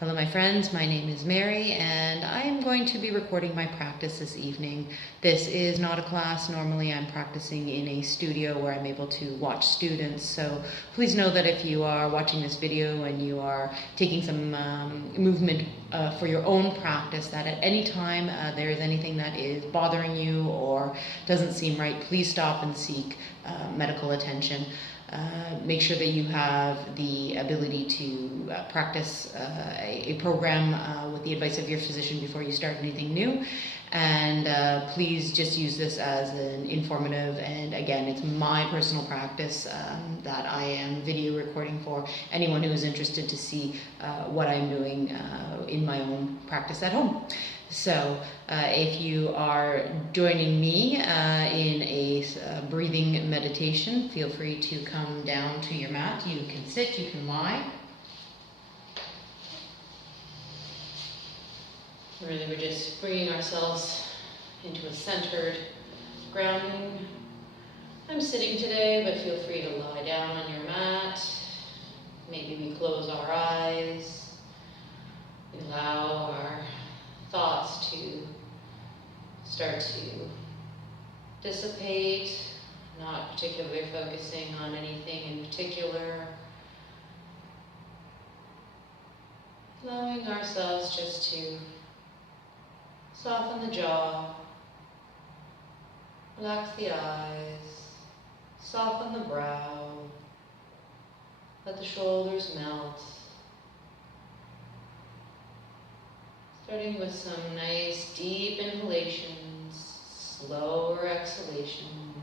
Hello my friends, my name is Mary and I'm going to be recording my practice this evening. This is not a class. Normally I'm practicing in a studio where I'm able to watch students, so please know that if you are watching this video and you are taking some movement for your own practice, that at any time there is anything that is bothering you or doesn't seem right, please stop and seek medical attention. Make sure that you have the ability to practice a program with the advice of your physician before you start anything new. And please just use this as an informative, and again, it's my personal practice that I am video recording for anyone who is interested to see what I'm doing in my own practice at home. So if you are joining me in a breathing meditation, feel free to come down to your mat. You can sit, you can lie. Really, we're just bringing ourselves into a centered grounding. I'm sitting today, but feel free to lie down on your mat. Maybe we close our eyes. We allow our thoughts to start to dissipate, not particularly focusing on anything in particular. Allowing ourselves just to soften the jaw, relax the eyes, soften the brow, let the shoulders melt. Starting with some nice deep inhalations, slower exhalations.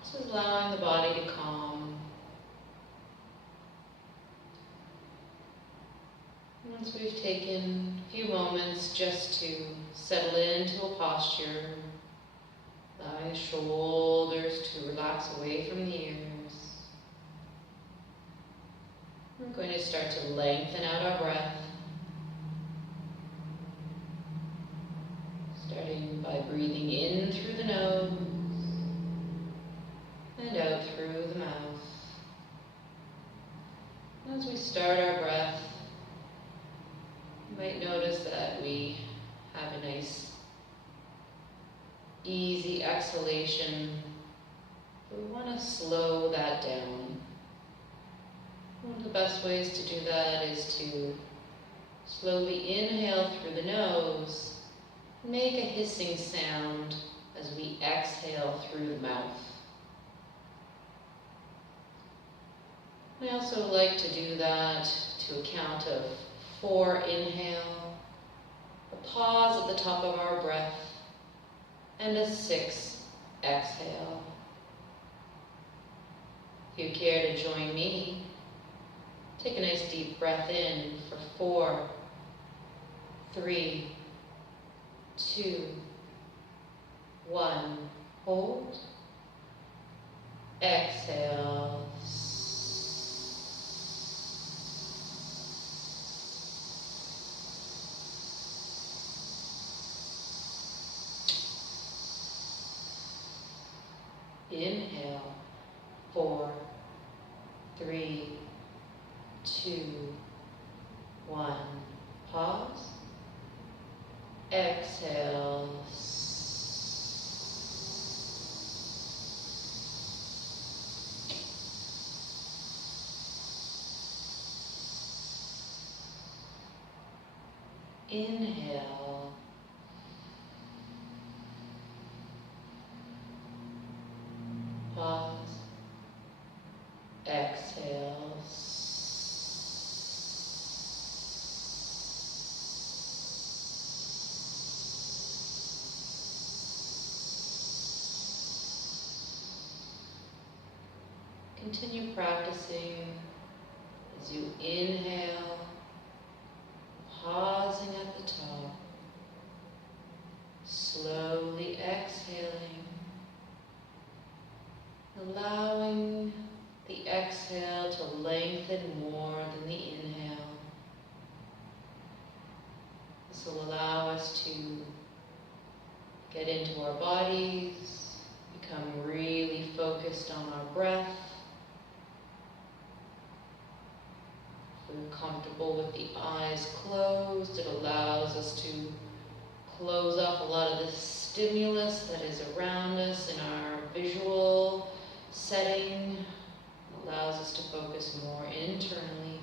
Just allowing the body to calm. Once we've taken a few moments just to settle into a posture, allowing the shoulders to relax away from the ears. We're going to start to lengthen out our breath, starting by breathing in through the nose and out through the mouth. As we start our breath, you might notice that we have a nice, easy exhalation, but we want to slow that down. One of the best ways to do that is to slowly inhale through the nose, make a hissing sound as we exhale through the mouth. I also like to do that to a count of 4 inhale, a pause at the top of our breath, and a 6 exhale. If you care to join me, take a nice deep breath in for 4, 3, 2, 1. Hold. Exhale. Inhale. 4, 3, 2, 1. Pause. Exhale. Inhale. Pause. Exhale. Continue practicing as you inhale, pausing at the top, slowly exhaling, allowing the exhale to lengthen more than the inhale. This will allow us to get into our bodies, become really focused on our breath, we're comfortable with the eyes closed, it allows us to close off a lot of the stimulus that is around us in our visual setting. It allows us to focus more internally.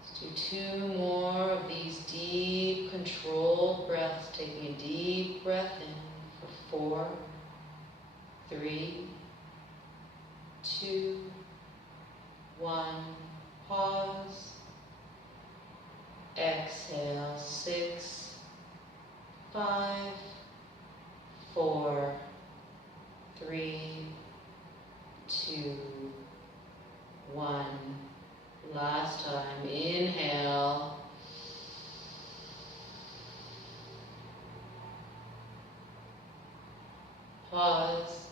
Let's do 2 more of these deep, controlled breaths. Taking a deep breath in for 4, 3, 2, 1. Pause. Exhale. 6, 5, 4, 3, 2, 1. Last time. Inhale. Pause.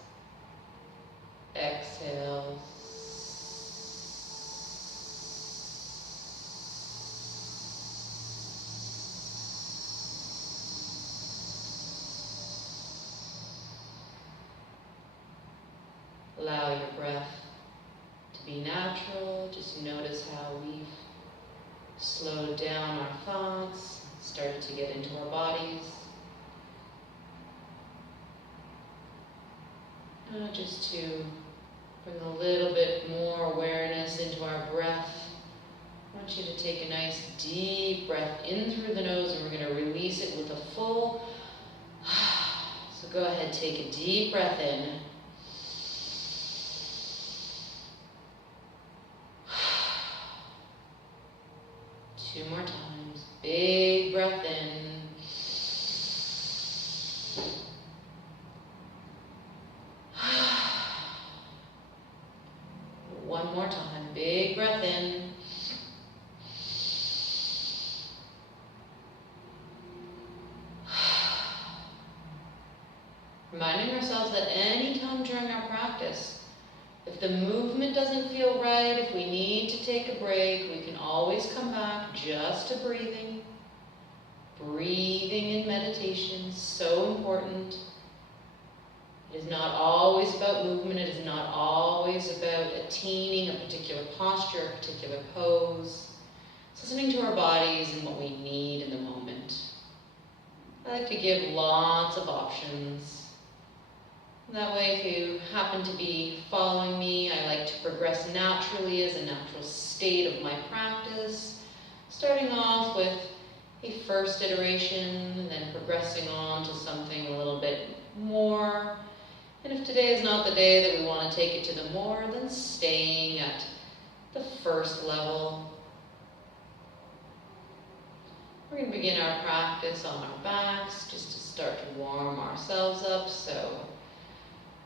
Exhale. Allow your breath to be natural. Just notice how we've slowed down our thoughts, started to get into our bodies. Just to bring a little bit more awareness into our breath. I want you to take a nice deep breath in through the nose, and we're going to release it with a full. So go ahead, take a deep breath in. Two more times. Big breath in. One more time. Big breath in. Reminding ourselves that any time during our practice, if the movement doesn't feel right, if we need to take a break, we can always come back just to breathing. Breathing in meditation is so important. It is not always about movement. It is not always about attaining a particular posture, a particular pose. It's listening to our bodies and what we need in the moment. I like to give lots of options. That way, if you happen to be following me, I like to progress naturally as a natural state of my practice, starting off with a first iteration and then progressing on to something a little bit more. And if today is not the day that we want to take it to the more, then staying at the first level. We're going to begin our practice on our backs just to start to warm ourselves up. So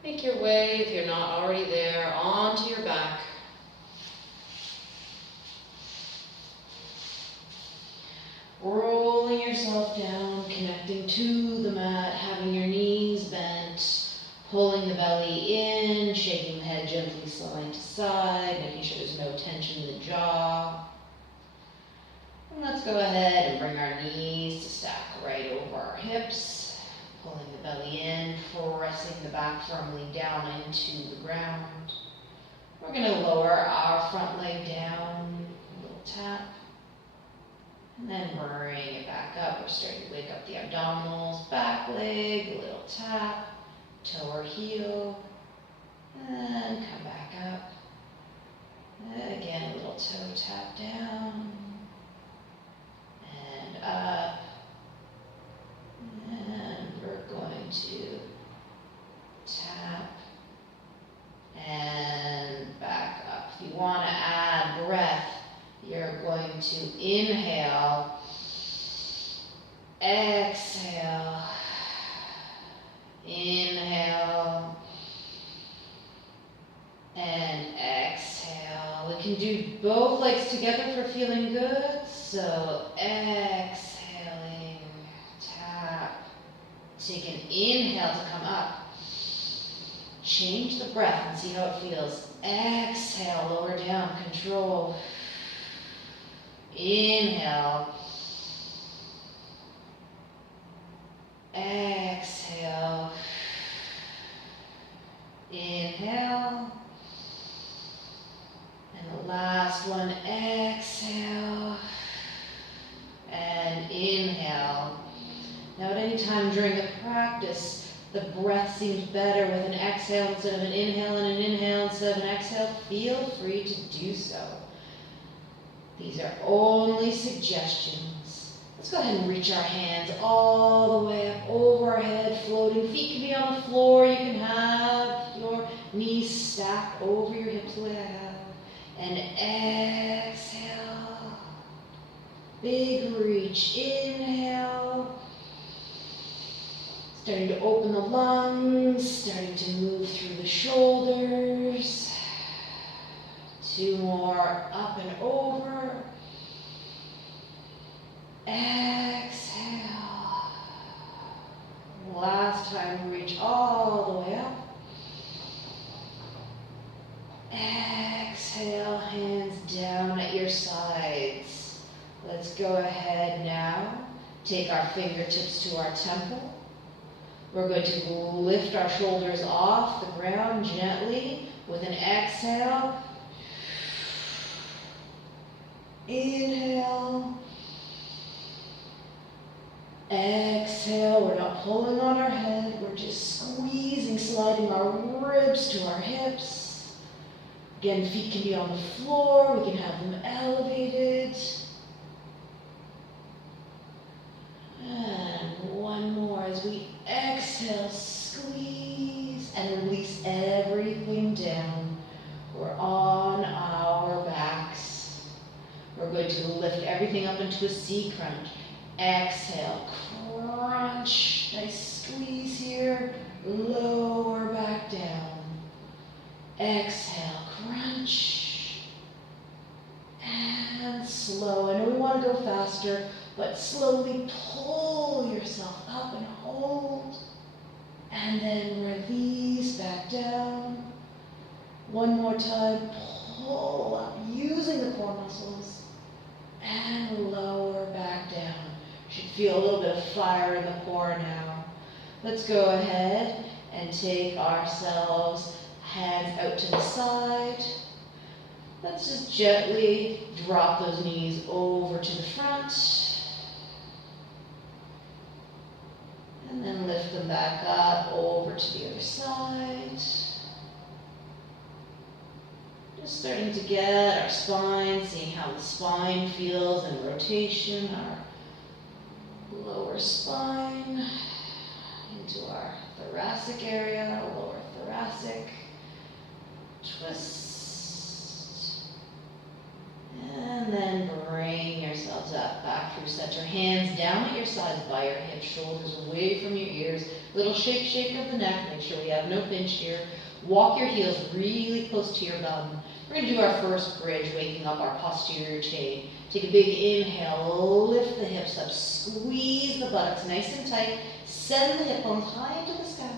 make your way, if you're not already there, onto your back. Rolling yourself down, connecting to the mat, having your knees bent, pulling the belly in, shaking the head gently side to side, making sure there's no tension in the jaw. And let's go ahead and bring our knees to stack right over our hips. Pulling the belly in, pressing the back firmly down into the ground. We're going to lower our front leg down, a little tap. And then bring it back up. We're starting to wake up the abdominals, back leg, a little tap, toe or heel. And come back up. Again, a little toe tap down. And up. And we're going to tap and back up. If you want to add breath, you're going to inhale, exhale, inhale, and exhale. We can do both legs together for feeling good. So exhaling, tap. Take an inhale to come up. Change the breath and see how it feels. Exhale, lower down, control. Inhale. Exhale. Inhale. last one, exhale and inhale. Now at any time during the practice, the breath seems better with an exhale instead of an inhale and an inhale instead of an exhale, feel free to do so. These are only suggestions. Let's go ahead and reach our hands all the way up over our head, floating. Feet can be on the floor. You can have your knees stacked over your hips the way I have. And exhale. Big reach. Inhale. Starting to open the lungs, starting to move through the shoulders. 2 more, up and over. Exhale. Last time, reach all the way up. Exhale, hands down at your sides. Let's go ahead now. Take our fingertips to our temple. We're going to lift our shoulders off the ground gently with an exhale. Inhale. Exhale. We're not pulling on our head. We're just squeezing, sliding our ribs to our hips. Again, feet can be on the floor. We can have them elevated. And one more as we exhale, squeeze and release everything down. We're on our backs. We're going to lift everything up into a C crunch. Exhale, crunch. Nice squeeze here. Lower back down. Exhale, crunch. And slow. I know we want to go faster, but slowly pull yourself up and hold. And then release back down. One more time, pull up using the core muscles. And lower back down. Should feel a little bit of fire in the core now. Let's go ahead and take ourselves hands out to the side. Let's just gently drop those knees over to the front. And then lift them back up over to the other side. Just starting to get our spine, seeing how the spine feels in rotation, our lower spine into our thoracic area, lower thoracic. Twist. And then bring yourselves up, back through center. Hands down at your sides by your hips, shoulders away from your ears. Little shake of the neck. Make sure we have no pinch here. Walk your heels really close to your bum. We're going to do our first bridge, waking up our posterior chain. Take a big inhale, lift the hips up, squeeze the buttocks nice and tight. Send the hip bones high into the sky.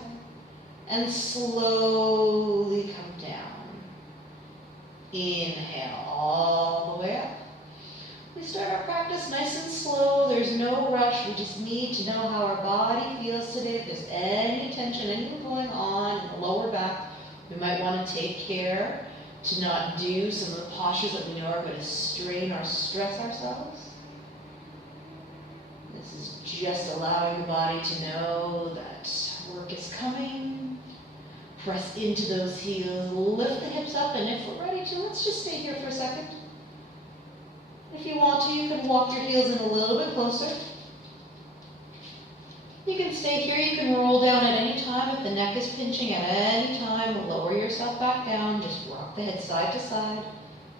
And slowly come down. Inhale all the way up. We start our practice nice and slow. There's no rush. We just need to know how our body feels today. If there's any tension, anything going on in the lower back, we might want to take care to not do some of the postures that we know are going to strain or stress ourselves. This is just allowing the body to know that work is coming. Press into those heels, lift the hips up, and if we're ready to, let's just stay here for a second. If you want to, you can walk your heels in a little bit closer. You can stay here, you can roll down at any time. If the neck is pinching at any time, lower yourself back down. Just rock the head side to side.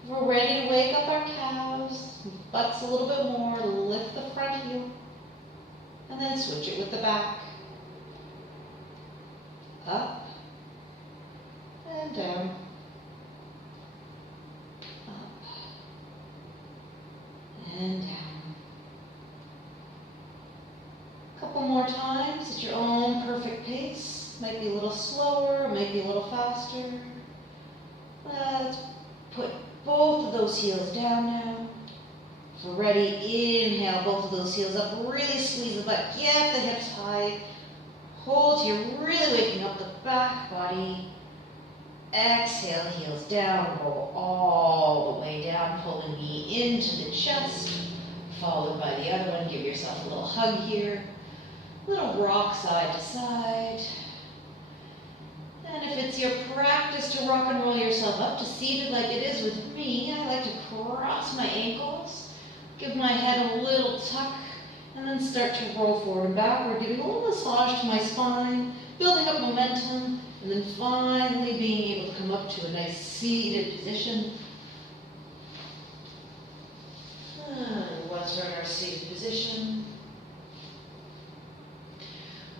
If we're ready to wake up our calves, butts a little bit more, lift the front heel. And then switch it with the back. Up. And down. Up. And down. Couple more times at your own perfect pace. Might be a little slower, might be a little faster. Let's put both of those heels down now. If we're ready, inhale both of those heels up. Really squeeze the butt. Get the hips high. Hold till you're really waking up the back body. Exhale, heels down, roll all the way down, pull the knee into the chest, followed by the other one. Give yourself a little hug here. Little rock side to side. And if it's your practice to rock and roll yourself up to seated like it is with me, I like to cross my ankles, give my head a little tuck, and then start to roll forward and backward, giving a little massage to my spine, building up momentum, and then finally being able to come up to a nice seated position. And once we're in our seated position,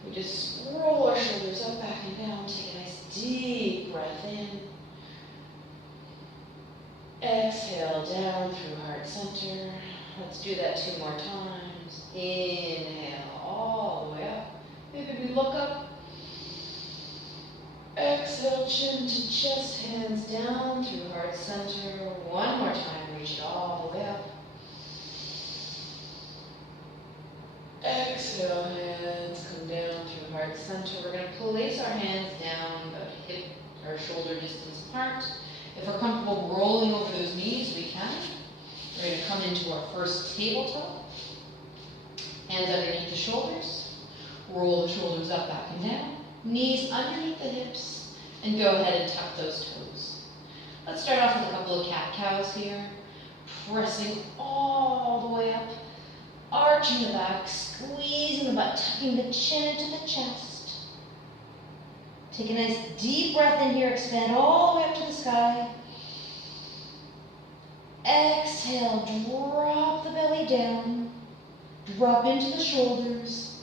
we just roll our shoulders up, back, and down. Take a nice deep breath in. Exhale down through heart center. Let's do that 2 more times. Inhale all the way up. Maybe we look up. Exhale, chin to chest, hands down through heart center. 1 more time, reach it all the way up. Exhale, hands come down through heart center. We're going to place our hands down about hip or shoulder distance apart. If we're comfortable rolling over those knees, we can. We're going to come into our first tabletop. Hands underneath the shoulders. Roll the shoulders up, back, and down. Knees underneath the hips. And go ahead and tuck those toes. Let's start off with a couple of cat-cows here. Pressing all the way up. Arching the back, squeezing the butt, tucking the chin into the chest. Take a nice deep breath in here, expand all the way up to the sky. Exhale, drop the belly down, drop into the shoulders,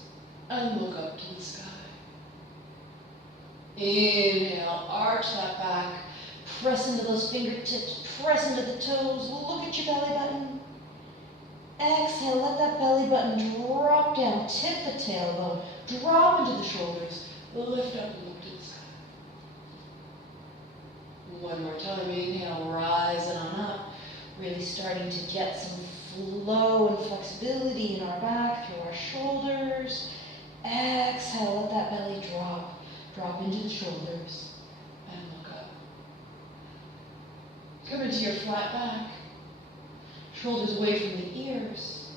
and look up to the sky. Inhale, arch that back, press into those fingertips, press into the toes, look at your belly button. Exhale, let that belly button drop down, tip the tailbone, drop into the shoulders, lift up and look to the sky. 1 more time, inhale, rise and on up, really starting to get some flow and flexibility in our back through our shoulders. Exhale, let that belly drop, drop into the shoulders, and look up. Come into your flat back. Shoulders away from the ears.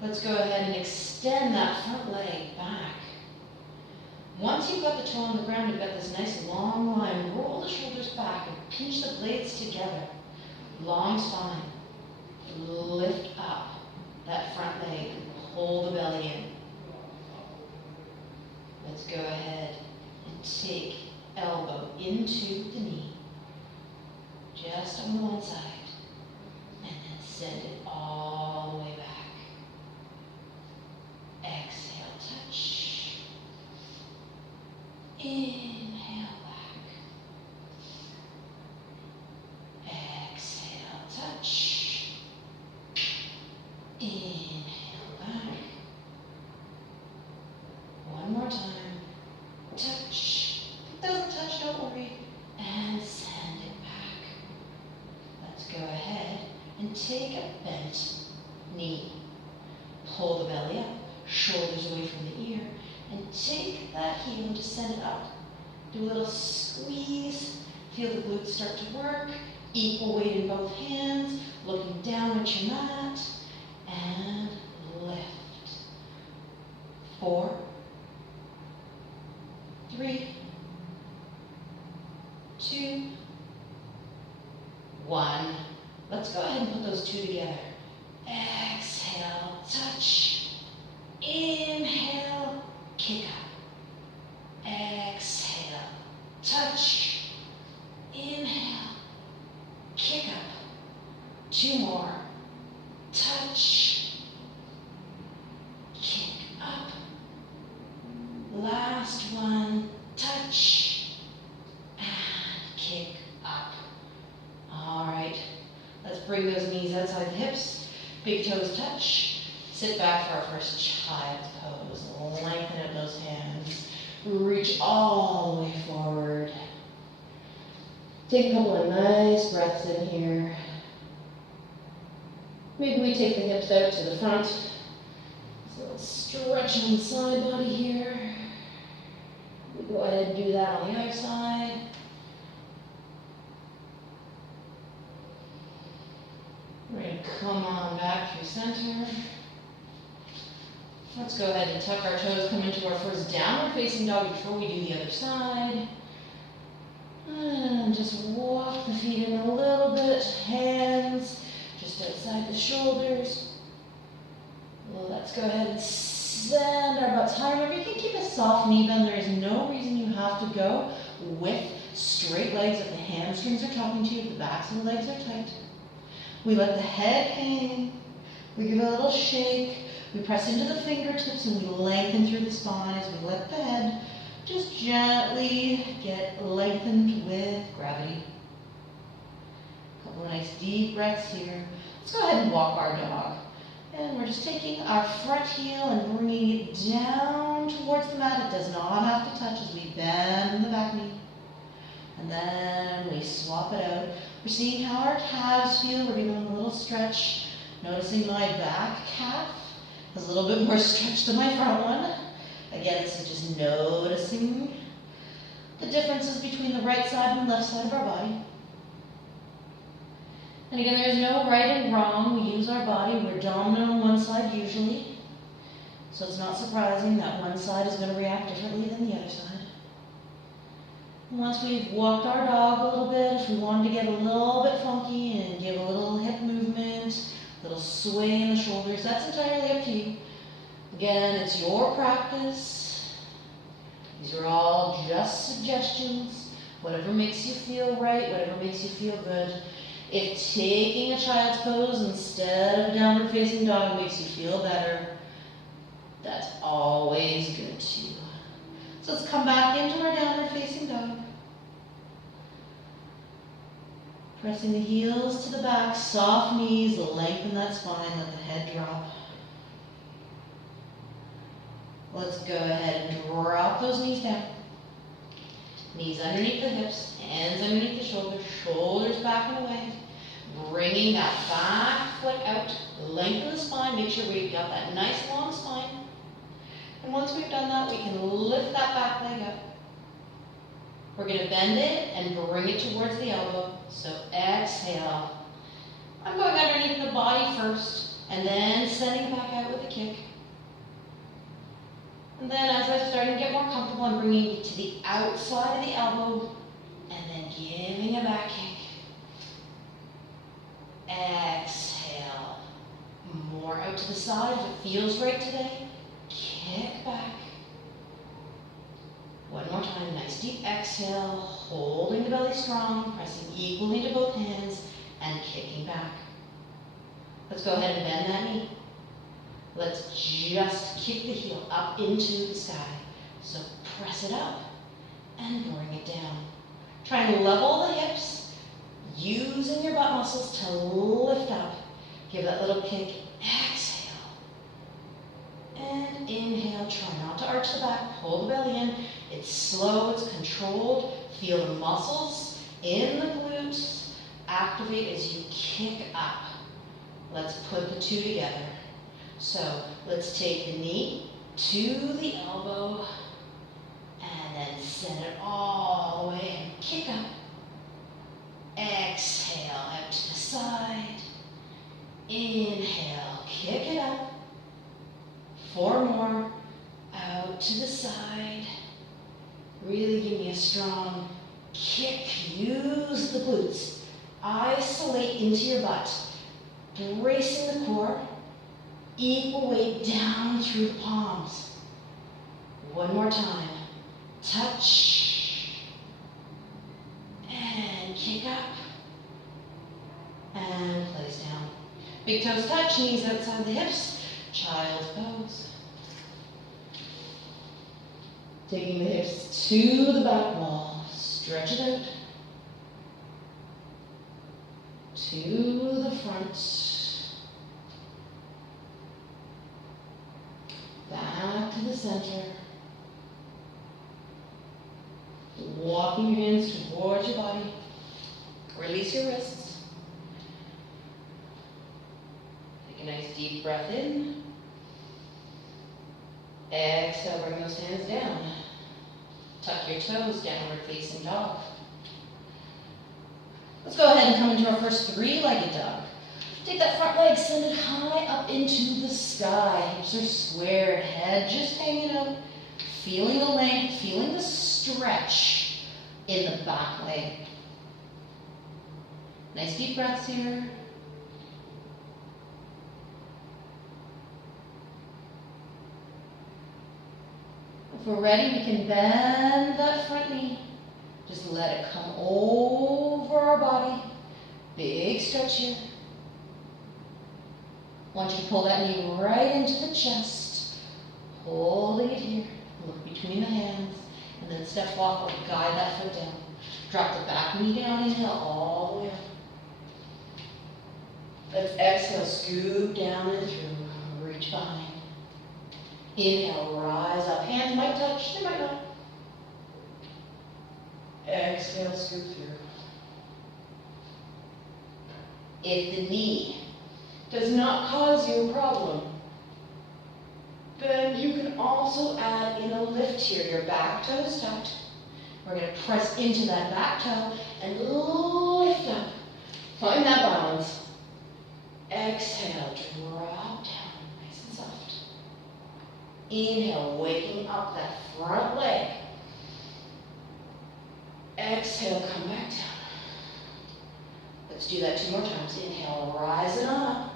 Let's go ahead and extend that front leg back. Once you've got the toe on the ground, you've got this nice long line. Roll the shoulders back and pinch the blades together. Long spine. Lift up that front leg and pull the belly in. Let's go ahead and take elbow into the knee. Just on the one side. Send it all the way back. Exhale, touch. Inhale back. Exhale, touch. Inhale back. 1 more time. Touch. If it doesn't touch, don't worry. And send it back. Let's go ahead and take a bent knee. Pull the belly up, shoulders away from the ear, and take that heel and just send it up. Do a little squeeze. Feel the glutes start to work. Equal weight in both hands. Looking down at your mat. And lift. 4, 3, 2, 1. Let's go ahead and put those 2 together. Exhale, touch. Inhale, kick up. Exhale, touch. Inhale, kick up. 2 more. Touch. Kick up. Last one. Touch. And kick up. All right. Let's bring those knees outside the hips. Big toes touch. Sit back for our first child's pose. Lengthen out those hands. Reach all the way forward. Take a couple of nice breaths in here. Maybe we take the hips out to the front. So let's stretch on the side body here. We go ahead and do that on the other side. come on back through center. Let's go ahead and tuck our toes, come into our first downward facing dog before we do the other side. And just walk the feet in a little bit, hands just outside the shoulders. Let's go ahead and send our butts high. Remember, you can keep a soft knee bend. There is no reason you have to go with straight legs if the hamstrings are talking to you, if the backs of the legs are tight. We let the head hang. We give it a little shake. We press into the fingertips and we lengthen through the spine as we let the head just gently get lengthened with gravity. A couple of nice deep breaths here. Let's go ahead and walk our dog. And we're just taking our front heel and bringing it down towards the mat. It does not have to touch as we bend the back knee. And then we swap it out. We're seeing how our calves feel. We're giving them a little stretch. Noticing my back calf is a little bit more stretched than my front one. Again, this is just noticing the differences between the right side and left side of our body. And again, there is no right and wrong. We use our body. We're dominant on one side usually. So it's not surprising that one side is going to react differently than the other side. And once we've walked our dog a little bit, if we wanted to get a little bit funky and give a little hip movement, a little sway in the shoulders, that's entirely up to you. Again, it's your practice. These are all just suggestions. Whatever makes you feel right, whatever makes you feel good. If taking a child's pose instead of a downward facing dog makes you feel better, that's always good too. So let's come back into our downward facing dog. Pressing the heels to the back, soft knees, lengthen that spine, let the head drop. Let's go ahead and drop those knees down. Knees underneath the hips, hands underneath the shoulders, shoulders back and away. Bringing that back foot out, lengthen the spine, make sure we've got that nice long spine. And once we've done that, we can lift that back leg up. We're going to bend it and bring it towards the elbow. So exhale. I'm going underneath the body first, and then sending it back out with a kick. And then as I'm starting to get more comfortable, I'm bringing it to the outside of the elbow, and then giving a back kick. Exhale. More out to the side. If it feels right today, kick back. One more time, nice deep exhale, holding the belly strong, pressing equally to both hands, and kicking back. Let's go ahead and bend that knee. Let's just kick the heel up into the sky. So press it up and bring it down. Try and level the hips, using your butt muscles to lift up. Give that little kick, exhale. And inhale, try not to arch the back, pull the belly in. It's slow, it's controlled. Feel the muscles in the glutes activate as you kick up. Let's put the two together. So let's take the knee to the elbow and then send it all the way and kick up. Exhale out to the side. Inhale, kick it up. 4 more, out to the side. Really give me a strong kick. Use the glutes. Isolate into your butt. Bracing the core. Equal weight down through the palms. One more time. Touch. And kick up. And place down. Big toes touch, knees outside the hips. Child's pose. Taking the hips to the back wall. Stretch it out. To the front. Back to the center. Walking your hands towards your body. Release your wrists. Take a nice deep breath in. Exhale, bring those hands down. Tuck your toes, downward facing dog. Let's go ahead and come into our first 3-legged dog. Take that front leg, send it high up into the sky. Hips are squared, head just hanging out. Feeling the length, feeling the stretch in the back leg. Nice deep breaths here. If we're ready, we can bend that front knee. Just let it come over our body. Big stretch here. I want you to pull that knee right into the chest. Holding it here. Look between the hands. And then step walk or guide that foot down. Drop the back knee down. Inhale all the way up. Let's exhale. Scoop down and through. Reach behind. Inhale, rise up. Hands might touch, they might not. Exhale, scoop through. If the knee does not cause you a problem, then you can also add in a lift here. Your back toe is tucked. We're going to press into that back toe and lift up. Find that balance. Exhale, drop down, nice and soft. Inhale, waking up that front leg. Exhale, come back down. Let's do that 2 more times. Inhale, rise it on up.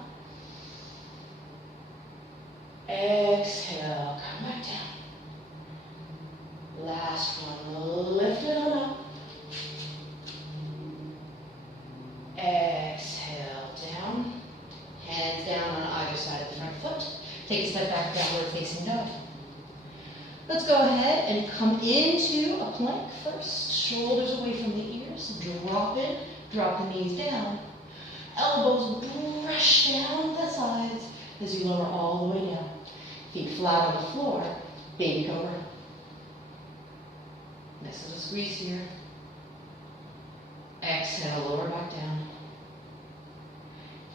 Exhale, come back down. Last one, lift it on up. Exhale, down. Hands down on either side of the front foot. Take a step back, downward facing dog. Let's go ahead and come into a plank first. Shoulders away from the ears. Drop it. Drop the knees down. Elbows brush down the sides as you lower all the way down. Feet flat on the floor. Baby cobra. Nice little squeeze here. Exhale, lower back down.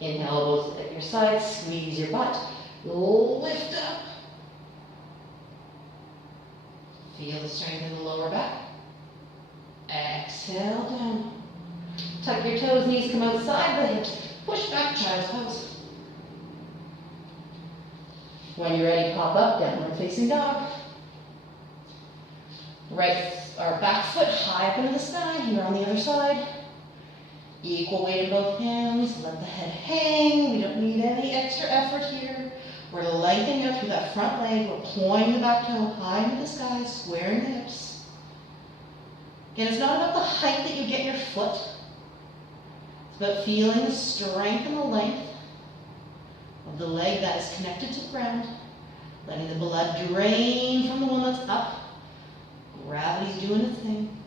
Inhale, elbows at your sides. Squeeze your butt. Lift up. Feel the strength in the lower back. Exhale down. Tuck your toes, knees come outside the hips. Push back, child's pose. When you're ready, pop up, downward facing dog. Right or back foot high up into the sky. Here on the other side. Equal weight in both hands. Let the head hang. We don't need any extra effort here. We're lengthening out through that front leg. We're pulling the back toe high into the sky, squaring the hips. Again, it's not about the height that you get your foot. It's about feeling the strength and the length of the leg that is connected to the ground. Letting the blood drain from the one that's up. Gravity's doing its thing.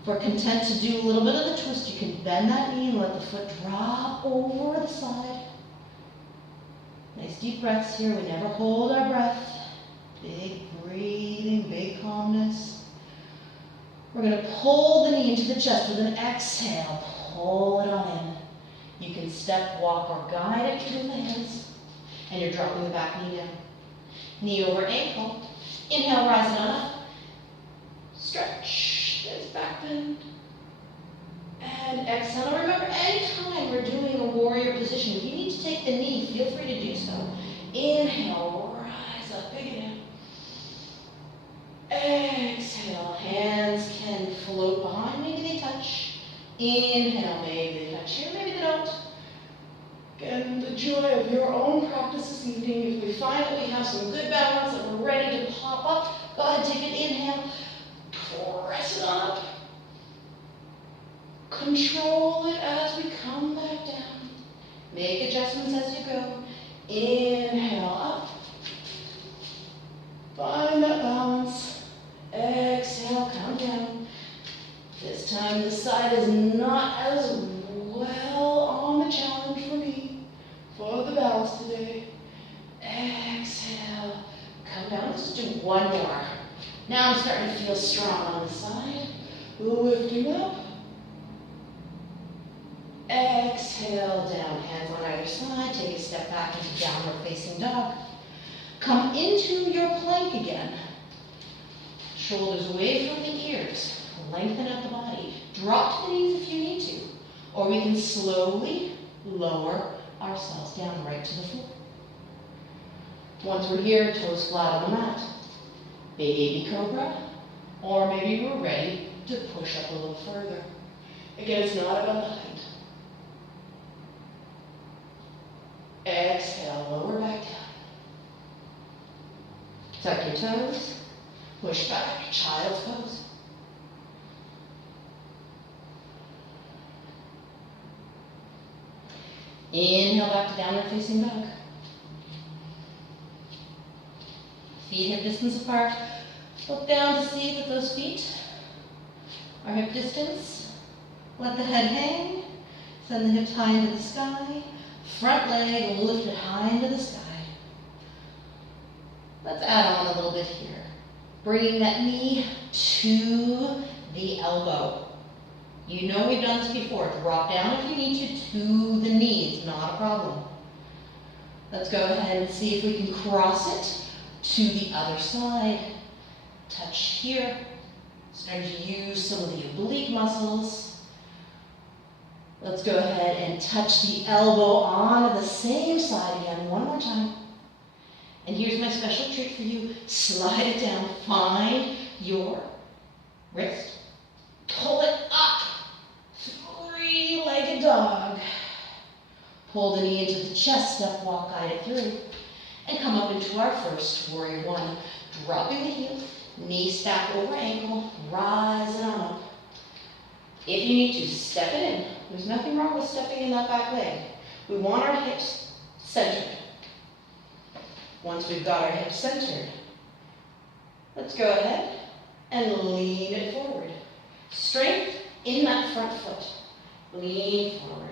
If we're content to do a little bit of the twist, you can bend that knee and let the foot drop over the side. Nice deep breaths here. We never hold our breath. Big breathing, big calmness. We're going to pull the knee into the chest with an exhale. Pull it on in. You can step, walk, or guide it between the hands. And you're dropping the back knee down. Knee over ankle. Inhale, rise it on up. Stretch. There's back bend. And exhale. Now remember, anytime we're doing a warrior position, if you need to take the knee, feel free to do so. Inhale, rise up, big inhale. Exhale, hands can float behind, maybe they touch. Inhale, maybe they touch here, maybe they don't. Again, the joy of your own practice this evening. If we find that we have some good balance, that we're ready to pop up, go ahead, take an inhale, press it on up. Control it as we come back down. Make adjustments as you go. Inhale up. Find that balance. Exhale, come down. This time the side is not as well on the challenge for me for the balance today. Exhale, come down. Let's do one more. Now I'm starting to feel strong on the side. Lifting up. Exhale down, hands on either side. Take a step back into downward facing dog. Come into your plank again. Shoulders away from the ears. Lengthen out the body. Drop to the knees if you need to. Or we can slowly lower ourselves down right to the floor. Once we're here, toes flat on the mat. Big baby cobra, or maybe we're ready to push up a little further. Again, it's not about the height. Exhale, lower back down. Tuck your toes, push back, child's pose. Inhale back to downward facing dog. Feet hip distance apart. Look down to see that those feet are hip distance. Let the head hang. Send the hips high into the sky. Front leg lifted high into the sky. Let's add on a little bit here. Bringing that knee to the elbow. You know we've done this before. Drop down if you need to the knees, not a problem. Let's go ahead and see if we can cross it to the other side. Touch here. Starting to use some of the oblique muscles. Let's go ahead and touch the elbow onto the same side again. One more time. And here's my special trick for you. Slide it down. Find your wrist. Pull it up. Three-legged dog. Pull the knee into the chest, step, walk, guide it through. And come up into our first warrior one. Dropping the heel, knee stack over ankle, rising on up. If you need to, step it in. There's nothing wrong with stepping in that back leg. We want our hips centered. Once we've got our hips centered, let's go ahead and lean it forward. Strength in that front foot. Lean forward.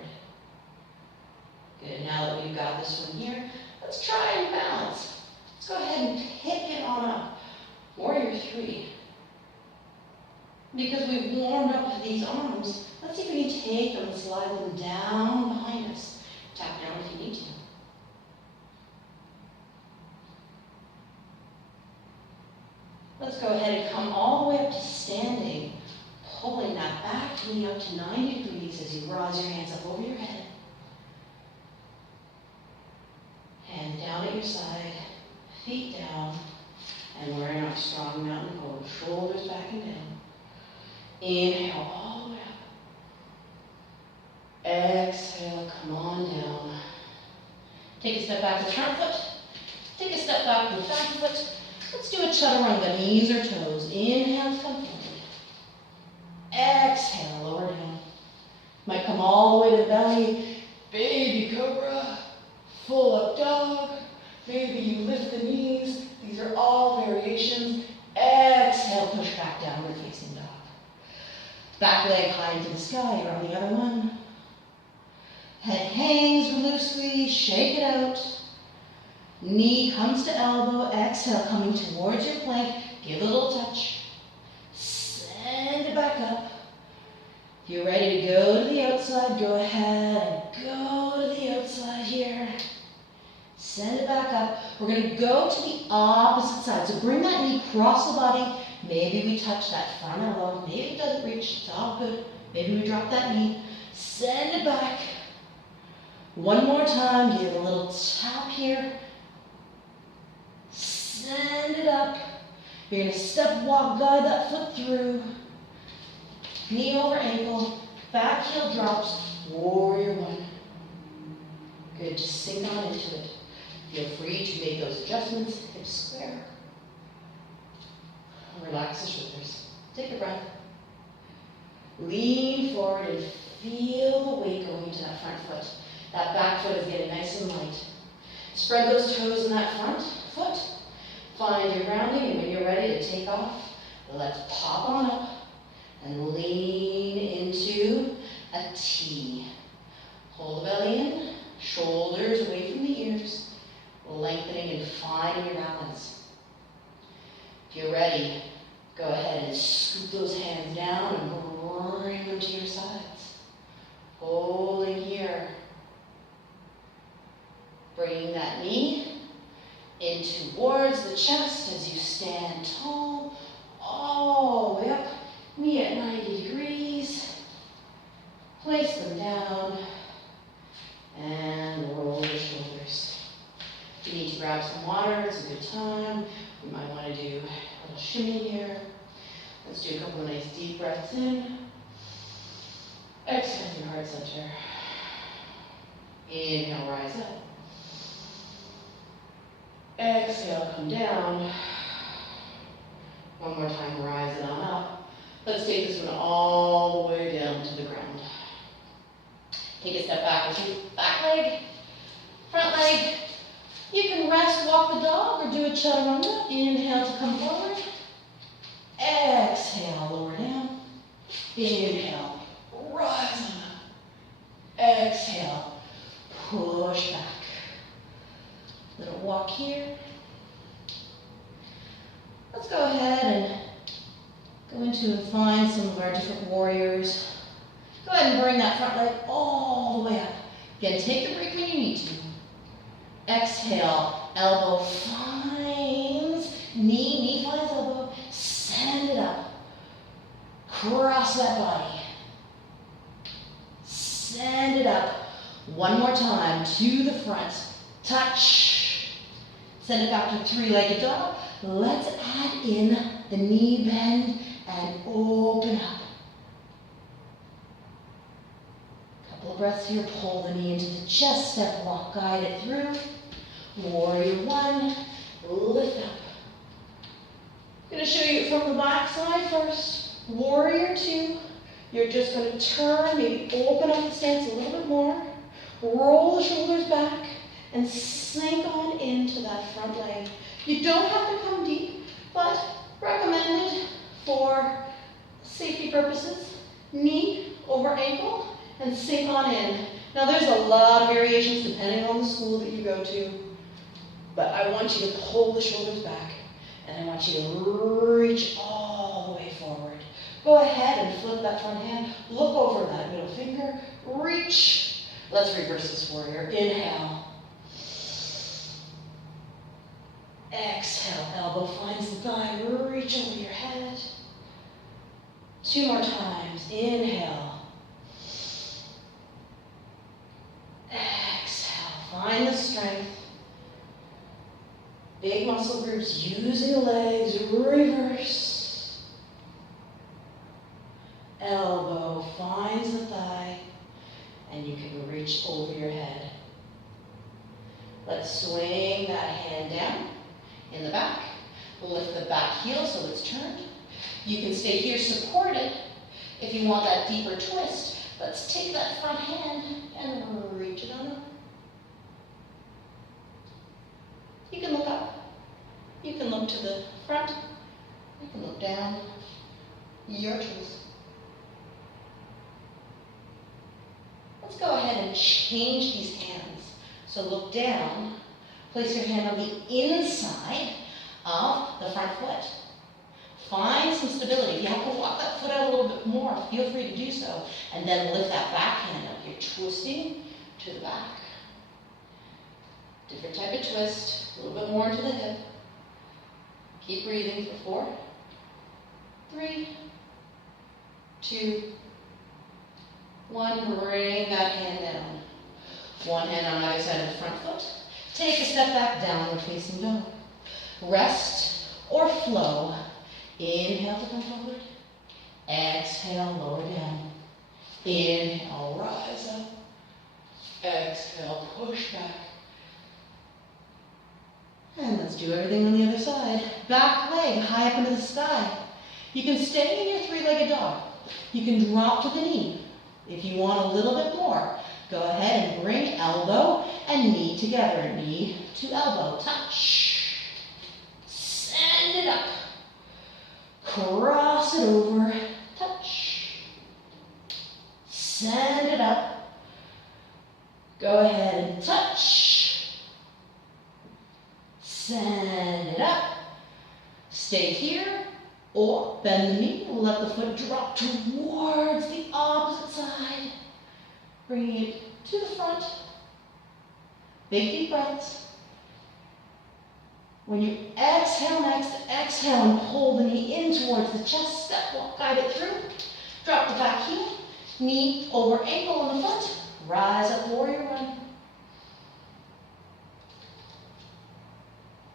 Good, now that we've got this one here, let's try and balance. Let's go ahead and pick it on up. Warrior three. Because we've warmed up these arms, let's see if we can take them and slide them down behind us. Tap down if you need to. Let's go ahead and come all the way up to standing, pulling that back knee up to 90 degrees as you rise your hands up over your head. Hand down at your side, feet down, and we're in our strong mountain pose. Shoulders back and down. Inhale all the way up. Exhale, come on down. Take a step back with front foot. Take a step back with back foot. Let's do a chaturanga, knees or toes. Inhale, come forward. Exhale, lower down. Might come all the way to the belly. Baby cobra. Full up dog. Maybe you lift the knees. These are all variations. Exhale, push back downward facing dog. Back leg high into the sky. You're on the other one. Head hangs loosely. Shake it out. Knee comes to elbow. Exhale, coming towards your plank. Give it a little touch. Send it back up. If you're ready to go to the outside, go ahead and go to the outside here. Send it back up. We're going to go to the opposite side. So bring that knee across the body. Maybe we touch that front elbow. Maybe it doesn't reach. It's all good. Maybe we drop that knee. Send it back. One more time. Give a little tap here. Send it up. You're going to step, walk, guide that foot through. Knee over ankle. Back heel drops. Warrior one. Good. Just sink on into it. Feel free to make those adjustments. Hips square. Relax the shoulders. Take a breath. Lean forward and feel the weight going into that front foot. That back foot is getting nice and light. Spread those toes in that front foot. Find your grounding, and when you're ready to take off, let's pop on up and lean into a T. Hold the belly in, shoulders away from the ears. Lengthening and finding your balance. If you're ready, go ahead and scoop those hands down and bring them to your sides. Holding here. Bringing that knee in towards the chest as you stand tall, all the way up, knee at 90 degrees. Place them down. And roll your shoulders. If you need to grab some water, it's a good time. You might want to do a little shimmy here. Let's do a couple of nice deep breaths in. Exhale through heart center. Inhale, rise up. Exhale, come down. One more time, rise it on up. Let's take this one all the way down to the ground. Take a step back with your back leg, front leg. You can rest, walk the dog, or do a chaturanga. Inhale to come forward. Exhale, lower down. Inhale, rise on up. Exhale, push back. Little walk here. Let's go ahead and go into and find some of our different warriors. Go ahead and bring that front leg all the way up. Again, take the break when you need to. Exhale, elbow finds knee, knee finds elbow. Send it up. Cross that body. Send it up. One more time to the front. Touch. Send it back to three-legged dog. Let's add in the knee bend and open up. Couple of breaths here. Pull the knee into the chest. Step walk. Guide it through. Warrior one. Lift up. I'm going to show you from the back side first. Warrior two. You're just going to turn, maybe open up the stance a little bit more. Roll the shoulders back and sink on into that front leg. You don't have to come deep, but recommended for safety purposes. Knee over ankle and sink on in. Now there's a lot of variations depending on the school that you go to, but I want you to pull the shoulders back and I want you to reach all the way forward. Go ahead and flip that front hand. Look over that middle finger. Reach. Let's reverse this warrior. Inhale. Exhale. Elbow finds the thigh. Reach over your head. Two more times. Inhale. Exhale. Find the strength. Big muscle groups using the legs. Reverse. Elbow finds the thigh, and you can reach over your head. Let's swing that hand down in the back. Lift the back heel so it's turned. You can stay here supported if you want that deeper twist. Let's take that front hand and reach it on up. You can look up. You can look to the front. You can look down. Your choice. Let's go ahead and change these hands. So look down, place your hand on the inside of the front foot. Find some stability. If you have to walk that foot out a little bit more, feel free to do so. And then lift that back hand up. You're twisting to the back. Different type of twist, a little bit more to the hip. Keep breathing for 4, 3, 2, 1, bring that hand down. One hand on either side of the front foot. Take a step back, downward facing dog. Rest or flow. Inhale to come forward. Exhale, lower down. Inhale, rise up. Exhale, push back. And let's do everything on the other side. Back leg high up into the sky. You can stay in your three-legged dog. You can drop to the knee. If you want a little bit more, go ahead and bring elbow and knee together. Knee to elbow. Touch. Send it up. Cross it over. Touch. Send it up. Go ahead and touch. Send it up. Stay here. Or bend the knee and let the foot drop towards the opposite side. Bringing it to the front. Big deep breaths. When you exhale next, exhale and pull the knee in towards the chest. Step walk, guide it through. Drop the back heel. Knee over ankle on the foot. Rise up, warrior one.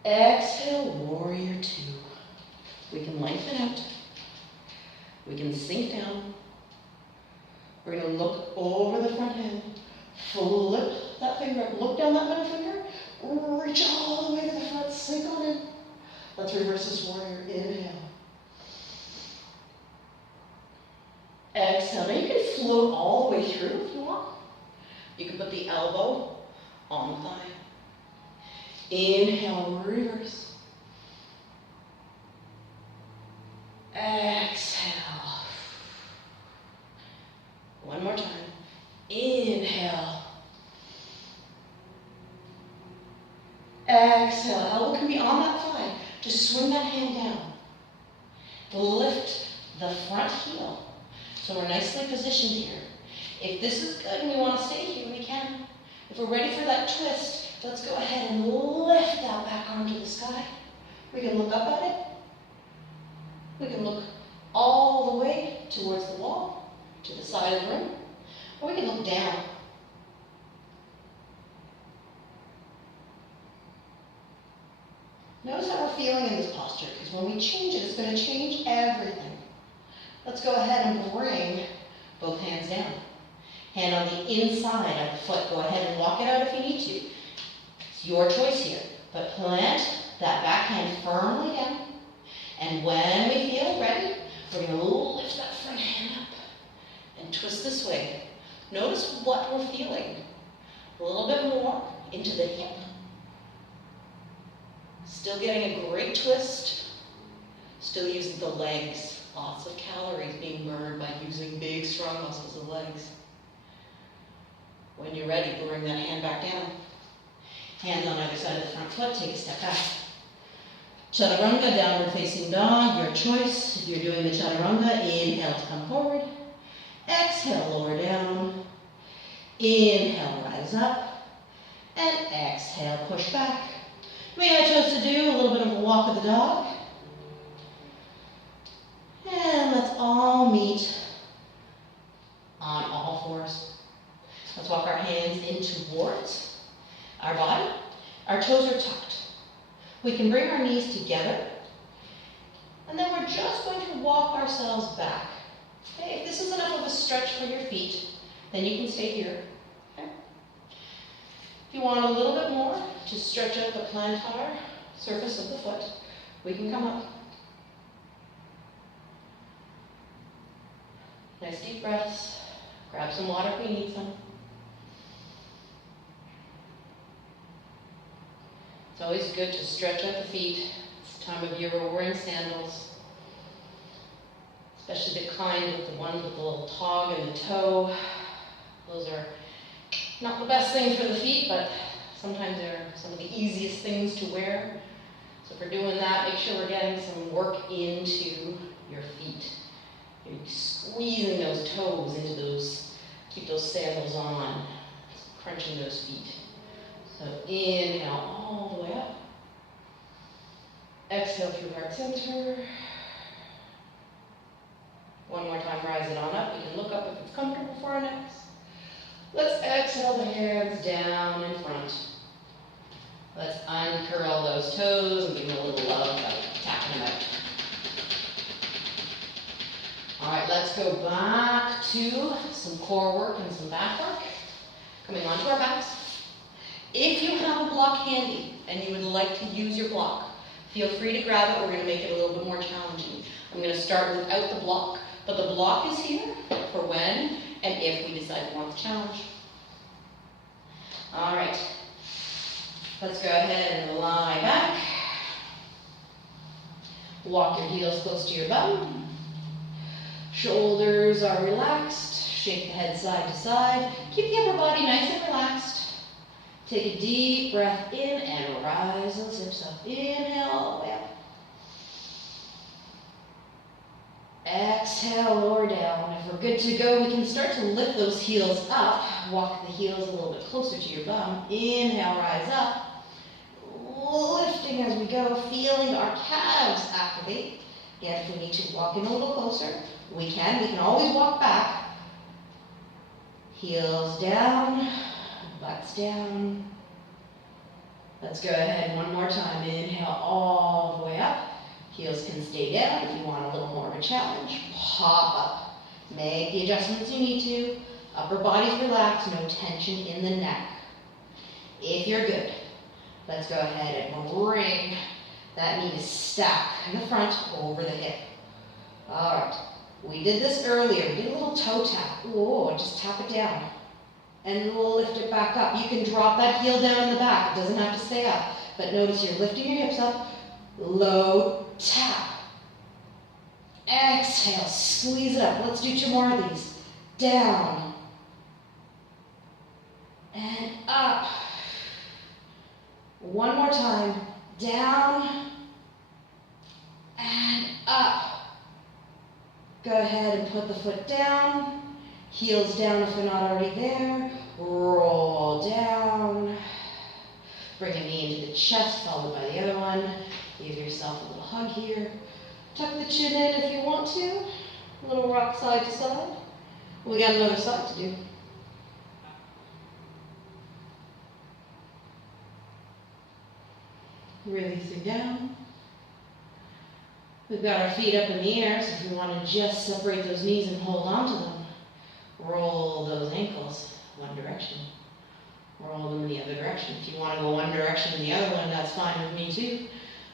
Exhale, warrior two. We can lengthen out. We can sink down. We're going to look over the front hand. Flip that finger up. Look down that middle finger. Reach all the way to the front. Sink on in. Let's reverse this warrior. Inhale. Exhale. Now you can float all the way through if you want. You can put the elbow on the thigh. Inhale, reverse. Exhale. One more time. Inhale. Exhale. Elbow can be on that thigh. Just swing that hand down. Lift the front heel. So we're nicely positioned here. If this is good and we want to stay here, we can. If we're ready for that twist, let's go ahead and lift that back arm to the sky. We can look up at it. We can look all the way towards the wall, to the side of the room, or we can look down. Notice how we're feeling in this posture, because when we change it, it's going to change everything. Let's go ahead and bring both hands down. Hand on the inside of the foot. Go ahead and walk it out if you need to. It's your choice here. But plant that back hand firmly down. And when we feel ready, we're going to lift that front hand up and twist this way. Notice what we're feeling. A little bit more into the hip. Still getting a great twist. Still using the legs. Lots of calories being burned by using big, strong muscles of legs. When you're ready, bring that hand back down. Hands on either side of the front foot, take a step back. Chaturanga, downward facing dog, your choice. If you're doing the chaturanga, inhale to come forward. Exhale, lower down. Inhale, rise up. And exhale, push back. Me, I chose to do a little bit of a walk of the dog. And let's all meet on all fours. Let's walk our hands in towards our body. Our toes are tucked. We can bring our knees together. And then we're just going to walk ourselves back. Okay, if this is enough of a stretch for your feet, then you can stay here. Okay? If you want a little bit more to stretch out the plantar surface of the foot, we can come up. Nice deep breaths. Grab some water if we need some. It's always good to stretch out the feet. It's the time of year where we're wearing sandals. Especially the kind with the ones with the little tog in the toe. Those are not the best things for the feet, but sometimes they're some of the easiest things to wear. So if we're doing that, make sure we're getting some work into your feet. You're squeezing those toes into those, keep those sandals on, crunching those feet. So inhale all the way up. Exhale through heart center. One more time, rise it on up. We can look up if it's comfortable for our necks. Let's exhale the hands down in front. Let's uncurl those toes and give them a little love by tapping them out. All right, let's go back to some core work and some back work. Coming onto our backs. If you have a block handy and you would like to use your block, feel free to grab it. We're going to make it a little bit more challenging. I'm going to start without the block, but the block is here for when and if we decide we want the challenge. All right, let's go ahead and lie back. Walk your heels close to your bum. Shoulders are relaxed. Shake the head side to side. Keep the upper body nice and relaxed. Take a deep breath in and rise those hips up. Inhale all the way up. Exhale, lower down. If we're good to go, we can start to lift those heels up. Walk the heels a little bit closer to your bum. Inhale, rise up. Lifting as we go, feeling our calves activate. Again, if we need to walk in a little closer, we can. We can always walk back. Heels down, butts down. Let's go ahead one more time. Inhale all the way up. Heels can stay down. If you want a little more of a challenge, pop up. Make the adjustments you need to. Upper body's relaxed, no tension in the neck. If you're good, let's go ahead and bring that knee to stack in the front over the hip. All right, we did this earlier. We did a little toe tap. Whoa, just tap it down. And we'll lift it back up. You can drop that heel down in the back. It doesn't have to stay up. But notice you're lifting your hips up. Low tap. Exhale, squeeze it up. Let's do 2 more of these. Down. And up. One more time. Down. And up. Go ahead and put the foot down. Heels down if they're not already there. Roll down. Bring a knee into the chest, followed by the other one. Give yourself a little hug here. Tuck the chin in if you want to. A little rock side to side. We got another side to do. Releasing down. We've got our feet up in the air, so if you want to just separate those knees and hold on to them, roll those ankles one direction. Roll them in the other direction. If you want to go one direction and the other one, that's fine with me too.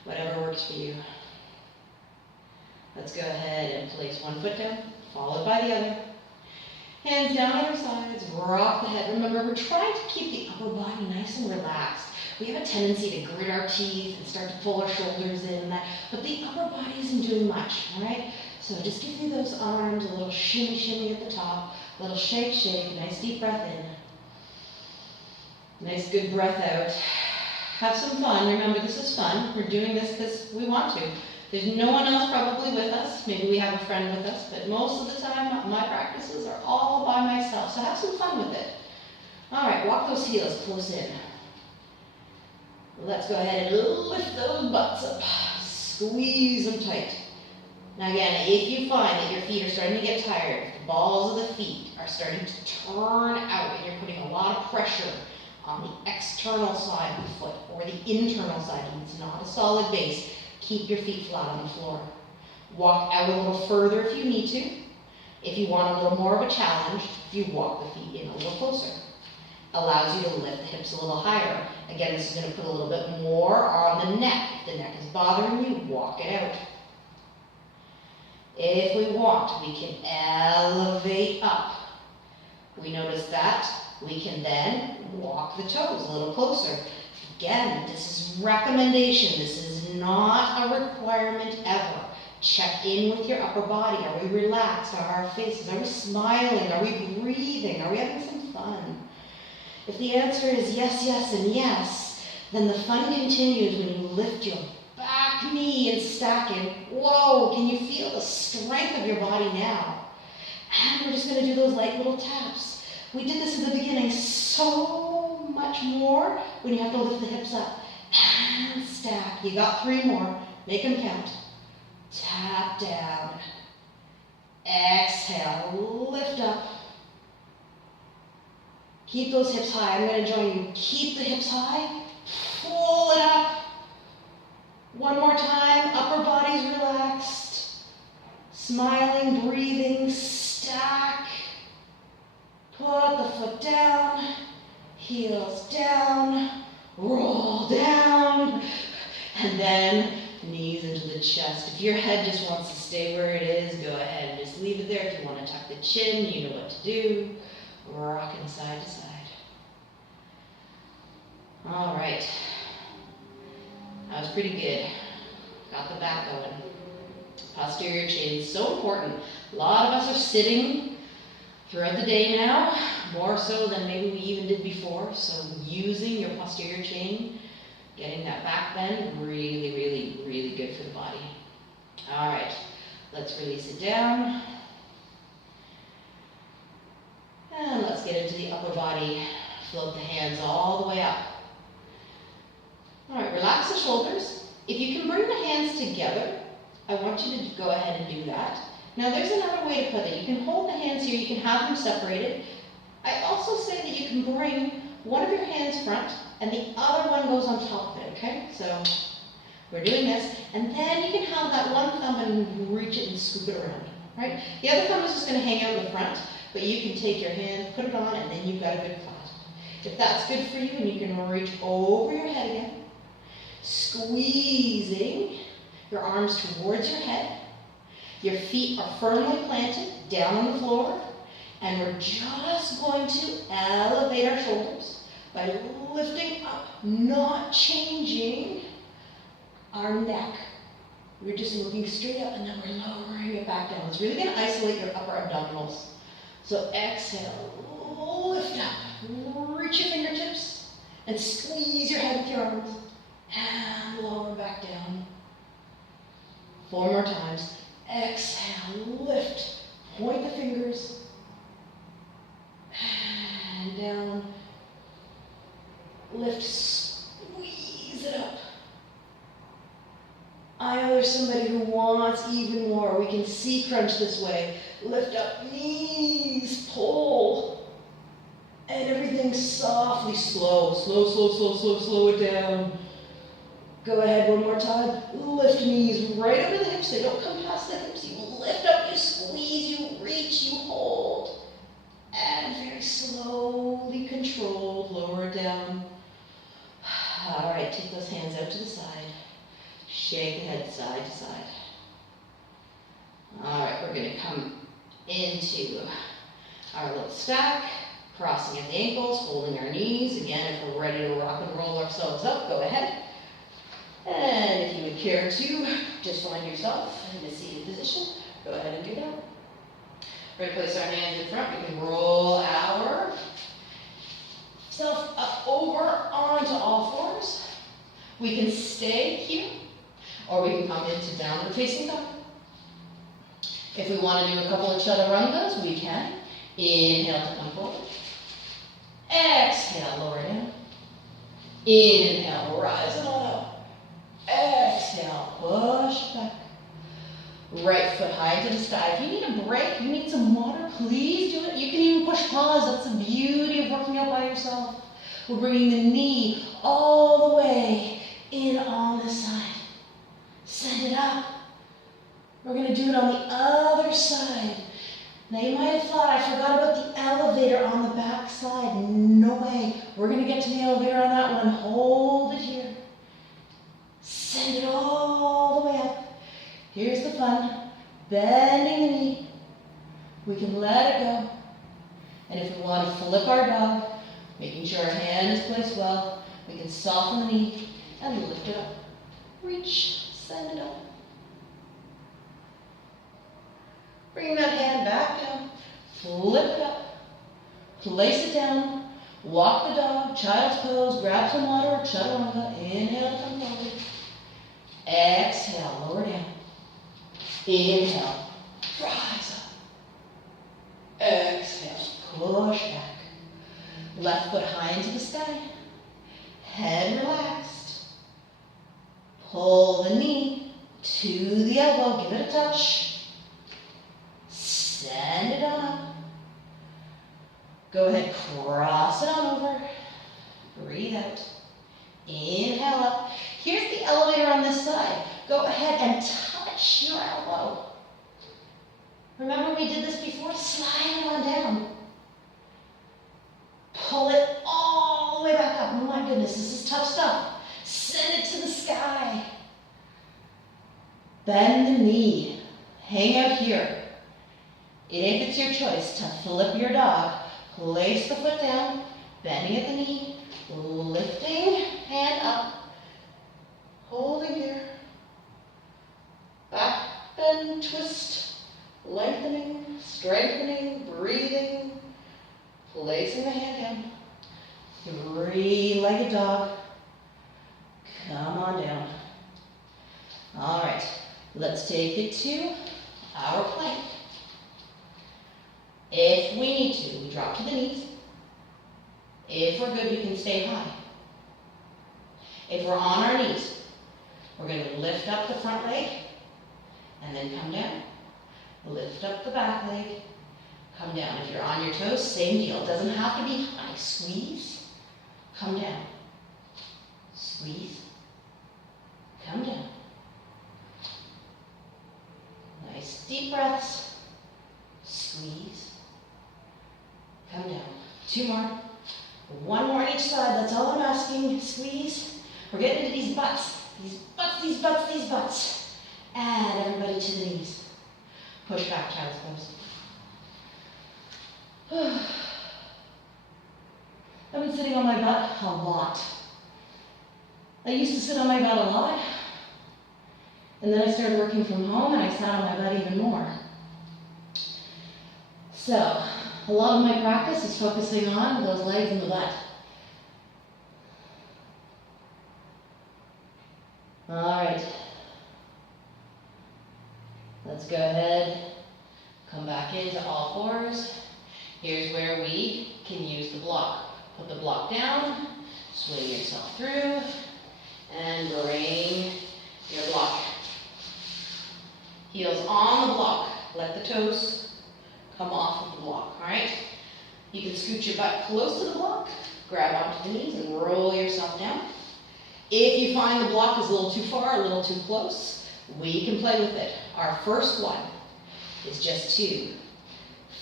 Whatever works for you. Let's go ahead and place one foot down, followed by the other. Hands down on our sides, rock the head. Remember, we're trying to keep the upper body nice and relaxed. We have a tendency to grit our teeth and start to pull our shoulders in and that, but the upper body isn't doing much, all right? So just give me those arms, a little shimmy, shimmy at the top, a little shake, shake, nice deep breath in. Nice good breath out. Have some fun. Remember, this is fun. We're doing this because we want to. There's no one else probably with us. Maybe we have a friend with us, but most of the time, my practices are all by myself. So have some fun with it. All right, walk those heels close in. Let's go ahead and lift those butts up. Squeeze them tight. Now again, if you find that your feet are starting to get tired, if the balls of the feet are starting to turn out and you're putting a lot of pressure on the external side of the foot or the internal side, and it's not a solid base, keep your feet flat on the floor. Walk out a little further if you need to. If you want a little more of a challenge, you walk the feet in a little closer. Allows you to lift the hips a little higher. Again, this is going to put a little bit more on the neck. If the neck is bothering you, walk it out. If we want, we can elevate up. We notice that. We can then walk the toes a little closer. Again, this is recommendation. This is not a requirement ever. Check in with your upper body. Are we relaxed? Are our faces? Are we smiling? Are we breathing? Are we having some fun? If the answer is yes, yes, and yes, then the fun continues when you lift your back knee and stack it. Whoa, can you feel the strength of your body now? And we're just going to do those light little taps. We did this in the beginning so much more when you have to lift the hips up. And stack. You got 3 more. Make them count. Tap down. Exhale. Lift up. Keep those hips high. I'm going to join you. Keep the hips high. Pull it up. One more time. Upper body's relaxed. Smiling, breathing, stack. Put the foot down. Heels down. Roll down. And then knees into the chest. If your head just wants to stay where it is, go ahead and just leave it there. If you want to tuck the chin, you know what to do. Rocking side to side. All right. That was pretty good. Got the back going. Posterior chain is so important. A lot of us are sitting throughout the day now, more so than maybe we even did before. So using your posterior chain, getting that back bend, really, really, really good for the body. All right. Let's release it down. And let's get into the upper body. Float the hands all the way up. All right, relax the shoulders. If you can bring the hands together, I want you to go ahead and do that. Now there's another way to put it. You can hold the hands here, you can have them separated. I also say that you can bring one of your hands front and the other one goes on top of it, okay? So we're doing this, and then you can have that one thumb and reach it and scoop it around, right? The other thumb is just gonna hang out in the front, but you can take your hand, put it on, and then you've got a good clasp. If that's good for you, and you can reach over your head again, squeezing your arms towards your head. Your feet are firmly planted down on the floor, and we're just going to elevate our shoulders by lifting up, not changing our neck. We're just looking straight up, and then we're lowering it back down. It's really going to isolate your upper abdominals. So exhale, lift up, reach your fingertips, and squeeze your head with your arms, and lower back down. 4 more times. Exhale, lift, point the fingers, and down, lift, squeeze it up. I know there's somebody who wants even more. We can C crunch this way. Lift up, knees, pull, and everything softly, slow it down. Go ahead one more time. Lift knees right over the hips. They don't come past the hips. You lift up, you squeeze, you reach, you hold. And very slowly controlled, lower it down. All right, take those hands out to the side. Shake the head side to side. All right, we're going to come into our little stack, crossing at the ankles, holding our knees. Again, if we're ready to rock and roll ourselves up, go ahead. And if you would care to just find yourself in a seated position, go ahead and do that. We're going to place our hands in front. We can roll our self up over onto all fours. We can stay here, or we can come into downward facing dog. If we want to do a couple of chaturangas, we can. Inhale to come forward. Exhale, lower down. Inhale, rise it on up. Exhale, push back. Right foot high into the sky. If you need a break, you need some water, please do it. You can even push pause. That's the beauty of working out by yourself. We're bringing the knee all the way in on this side. Send it up. We're going to do it on the other side. Now you might have thought I forgot about the elevator on the back side. No way. We're going to get to the elevator on that one. Hold it here. Send it all the way up. Here's the fun. Bending the knee. We can let it go. And if we want to flip our dog, making sure our hand is placed well, we can soften the knee and lift it up. Reach, send it up. Bring that hand back down, flip it up, place it down, walk the dog, child's pose, grab some water, chaturanga, inhale, come forward. Exhale, lower down. Inhale, rise up. Exhale, push back. Left foot high into the sky. Head relaxed. Pull the knee to the elbow, give it a touch. Send it on up. Go ahead, cross it on over. Breathe out. Inhale up. Here's the elevator on this side. Go ahead and touch your elbow. Remember we did this before? Slide it on down. Pull it all the way back up. Oh my goodness, this is tough stuff. Send it to the sky. Bend the knee. Hang out here. If it's your choice to flip your dog, place the foot down, bending at the knee, lifting, hand up, holding here, back, bend, twist, lengthening, strengthening, breathing, placing the hand down, three-legged dog, come on down. All right, let's take it to our plank. If we need to, we drop to the knees. If we're good, we can stay high. If we're on our knees, we're going to lift up the front leg and then come down. Lift up the back leg, come down. If you're on your toes, same deal. It doesn't have to be high. Squeeze, 2 more. 1 more on each side, that's all I'm asking. Squeeze. We're getting into these butts. These butts, these butts, these butts. And everybody to the knees. Push back, child's pose. I've been sitting on my butt a lot. I used to sit on my butt a lot. And then I started working from home and I sat on my butt even more. So, a lot of my practice is focusing on those legs and the butt. All right. Let's go ahead, come back into all fours. Here's where we can use the block. Put the block down, swing yourself through, and bring your block. Heels on the block. Let the toes come off of the block, all right? You can scoot your butt close to the block, grab onto the knees, and roll yourself down. If you find the block is a little too far, a little too close, we can play with it. Our first one is just to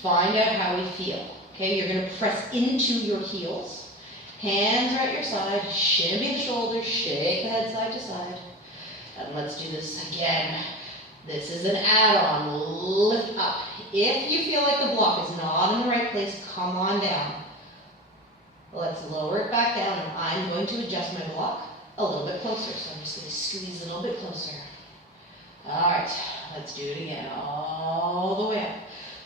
find out how we feel. Okay, you're going to press into your heels. Hands are at your side, shimmy the shoulders, shake the head side to side. And let's do this again. This is an add-on, lift up. If you feel like the block is not in the right place, come on down. Let's lower it back down, and I'm going to adjust my block a little bit closer. So I'm just going to squeeze a little bit closer. All right, let's do it again, all the way up.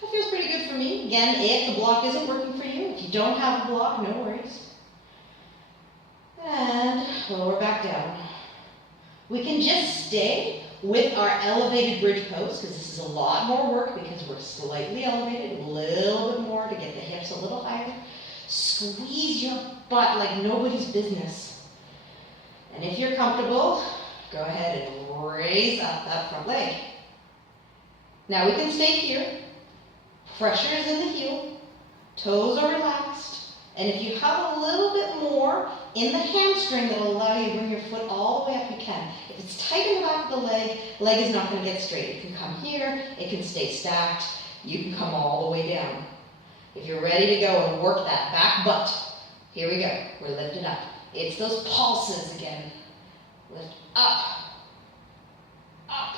That feels pretty good for me. Again, if the block isn't working for you, if you don't have a block, no worries. And lower back down. We can just stay with our elevated bridge pose, because this is a lot more work because we're slightly elevated, a little bit more to get the hips a little higher. Squeeze your butt like nobody's business. And if you're comfortable, go ahead and raise up that front leg. Now we can stay here. Pressure is in the heel. Toes are relaxed. And if you have a little bit more in the hamstring that will allow you to bring your foot all the way up, you can. If it's tight in the back of the leg is not going to get straight. It can come here. It can stay stacked. You can come all the way down. If you're ready to go and work that back butt, here we go. We're lifting up. It's those pulses again. Lift up. Up.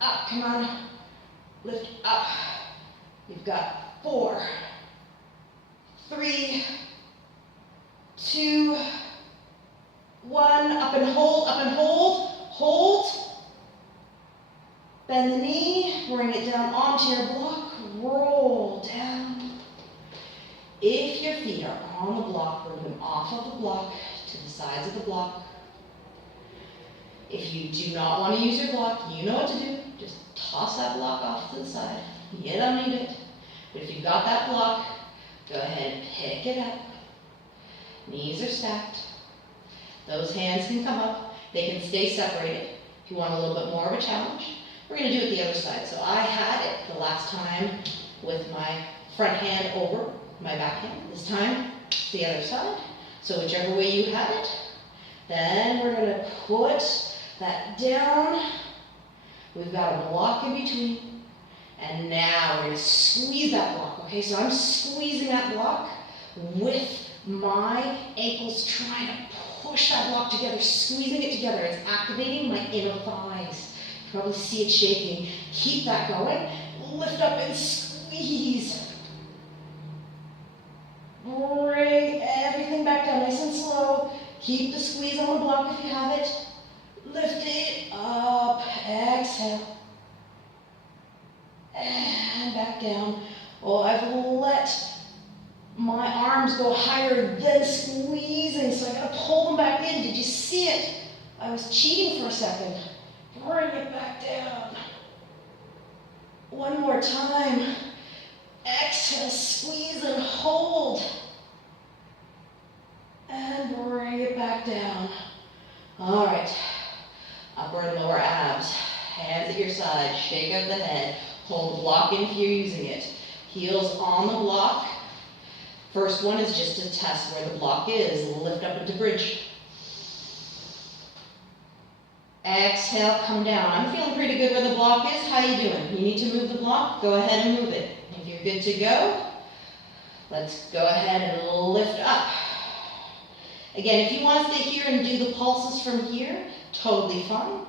Up. Come on. Lift up. You've got 4, 3, 2, 1. Up and hold. Up and hold. Hold. Bend the knee. Bring it down onto your block. Roll down. If your feet are on the block, bring them off of the block to the sides of the block. If you do not want to use your block, you know what to do. Just toss that block off to the side. You don't need it. But if you've got that block, go ahead and pick it up. Knees are stacked. Those hands can come up. They can stay separated. If you want a little bit more of a challenge, we're going to do it the other side. So I had it the last time with my front hand over my back hand. This time, it's the other side. So whichever way you had it, then we're going to put that down. We've got a block in between. And now we're going to squeeze that block. Okay, so I'm squeezing that block with my ankles, trying to push that block together, squeezing it together. It's activating my inner thighs. You can probably see it shaking. Keep that going. Lift up and squeeze. Bring everything back down nice and slow. Keep the squeeze on the block if you have it. Lift it up. Exhale. And back down. Oh, I've let my arms go higher than squeezing, so I gotta pull them back in. Did you see it? I was cheating for a second. Bring it back down. One more time. Exhale, squeeze and hold. And bring it back down. All right. Upper and lower abs. Hands at your side. Shake out the head. Hold the block in if you're using it. Heels on the block. First one is just to test where the block is. Lift up into bridge. Exhale, come down. I'm feeling pretty good where the block is. How you doing? You need to move the block? Go ahead and move it. If you're good to go, Let's go ahead and lift up. Again, if you want to stay here and do the pulses from here, totally fine.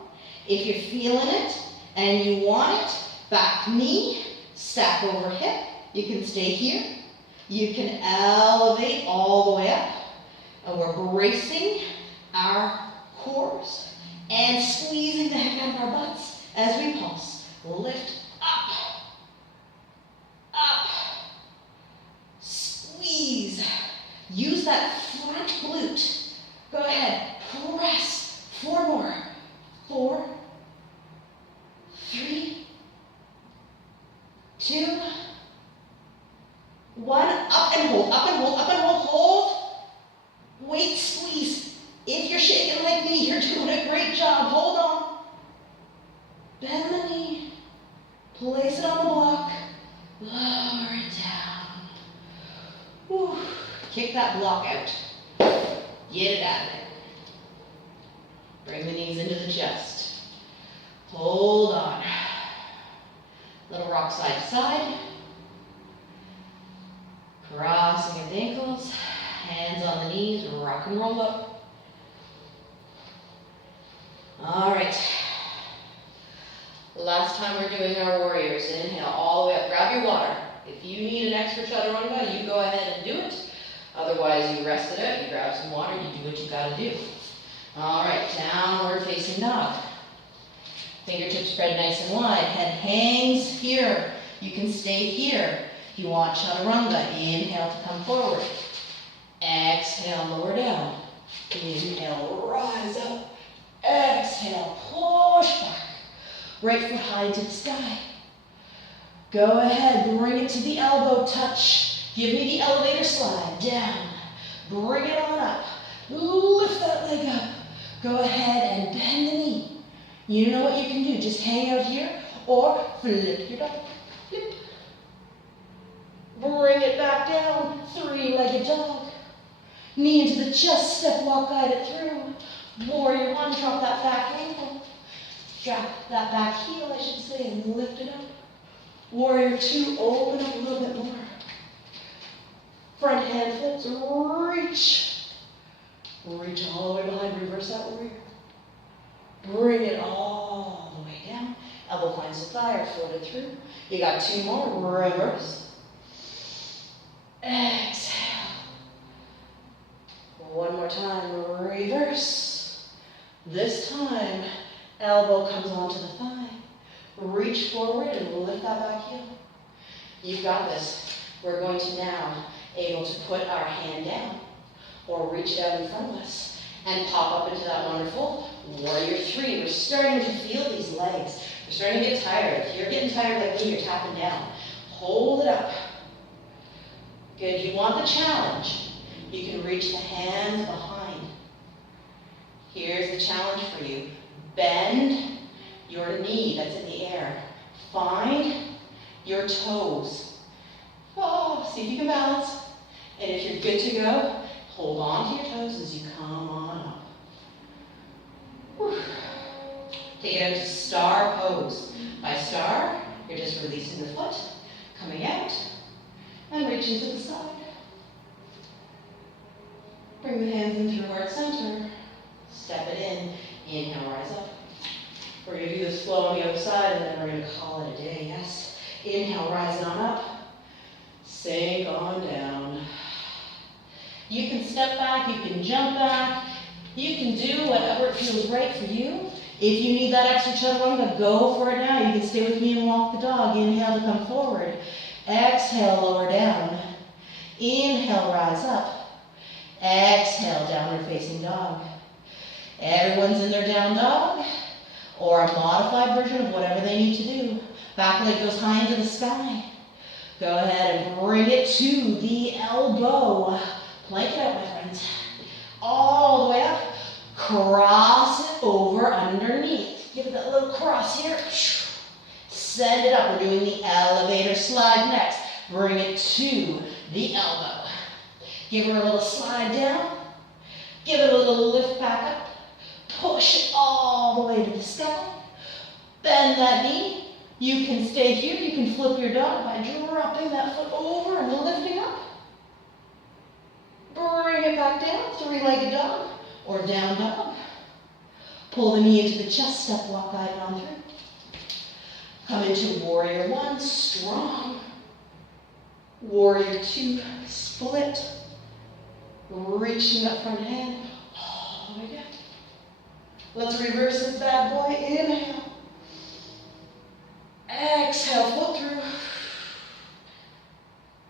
If you're feeling it and you want it, back knee, stack over hip. You can stay here. You can elevate all the way up. And we're bracing our cores and squeezing the heck out of our butts as we pulse. Lift up, up, squeeze. Use that front glute. Go ahead, press. 4 more. 4, 3, 2, 1. Up and hold, up and hold, up and hold, hold. Wait, squeeze. If you're shaking like me, you're doing a great job. Hold on. Bend the knee. Place it on the block. Lower it down. Whew. Kick that block out. Get it out of there. Bring the knees into the chest. Hold on. Little rock side to side. Crossing at the ankles. Hands on the knees. Rock and roll up. All right. Last time we're doing our warriors. Inhale all the way up. Grab your water. If you need an extra chaturanga, you go ahead and do it. Otherwise, you rest it out, you grab some water, you do what you gotta do. All right, downward facing dog. Fingertips spread nice and wide. Head hangs here. You can stay here. If you want chaturanga, inhale to come forward. Exhale, lower down. Inhale, rise up. Exhale, push back. Right foot high into the sky. Go ahead, bring it to the elbow touch. Give me the elevator slide, down. Bring it on up. Lift that leg up. Go ahead and bend the knee. You know what you can do, just hang out here or flip your dog. Flip. Bring it back down, 3-legged dog. Knee into the chest, step walk, guide it through. Warrior 1, drop that back ankle. Drop that back heel, I should say, and lift it up. Warrior 2, open up a little bit more. Front hand flips, reach. Reach all the way behind, reverse that warrior. Bring it all the way down. Elbow finds the thigh or float it through. You got 2 more, reverse. Exhale. 1 more time, reverse. This time, elbow comes onto the thigh. Reach forward and lift that back heel. You've got this. We're going to now able to put our hand down or reach it out in front of us and pop up into that wonderful warrior 3. We're starting to feel these legs. We're starting to get tired. If you're getting tired like me, you're tapping down. Hold it up. Good. You want the challenge. You can reach the hands behind. Here's the challenge for you. Bend your knee that's in the air. Find your toes. Oh, see if you can balance. And if you're good to go, hold on to your toes as you come on up. Whew. Take it out to star pose. By star, you're just releasing the foot, coming out, and reaching to the side. Bring the hands in through heart center. Step it in. Inhale, rise up. We're going to do this flow on the other side, and then we're going to call it a day, yes? Inhale, rise on up. Sink on down. You can step back, you can jump back, you can do whatever feels right for you. If you need that extra chaturanga, go for it now. You can stay with me and walk the dog. Inhale to come forward. Exhale, lower down. Inhale, rise up. Exhale, downward facing dog. Everyone's in their down dog or a modified version of whatever they need to do. Back leg goes high into the sky. Go ahead and bring it to the elbow. Plank it out, my friends. All the way up. Cross it over underneath. Give it that little cross here. Send it up. We're doing the elevator slide next. Bring it to the elbow. Give her a little slide down. Give it a little lift back up. Push it all the way to the sky. Bend that knee. You can stay here. You can flip your dog by dropping that foot over and lifting up. three-legged dog or down dog. Pull the knee into the chest, step walk guided on through. Come into warrior one, strong. Warrior two, split. Reaching that front hand, all the way down. Let's reverse this bad boy. Inhale. Exhale, float through.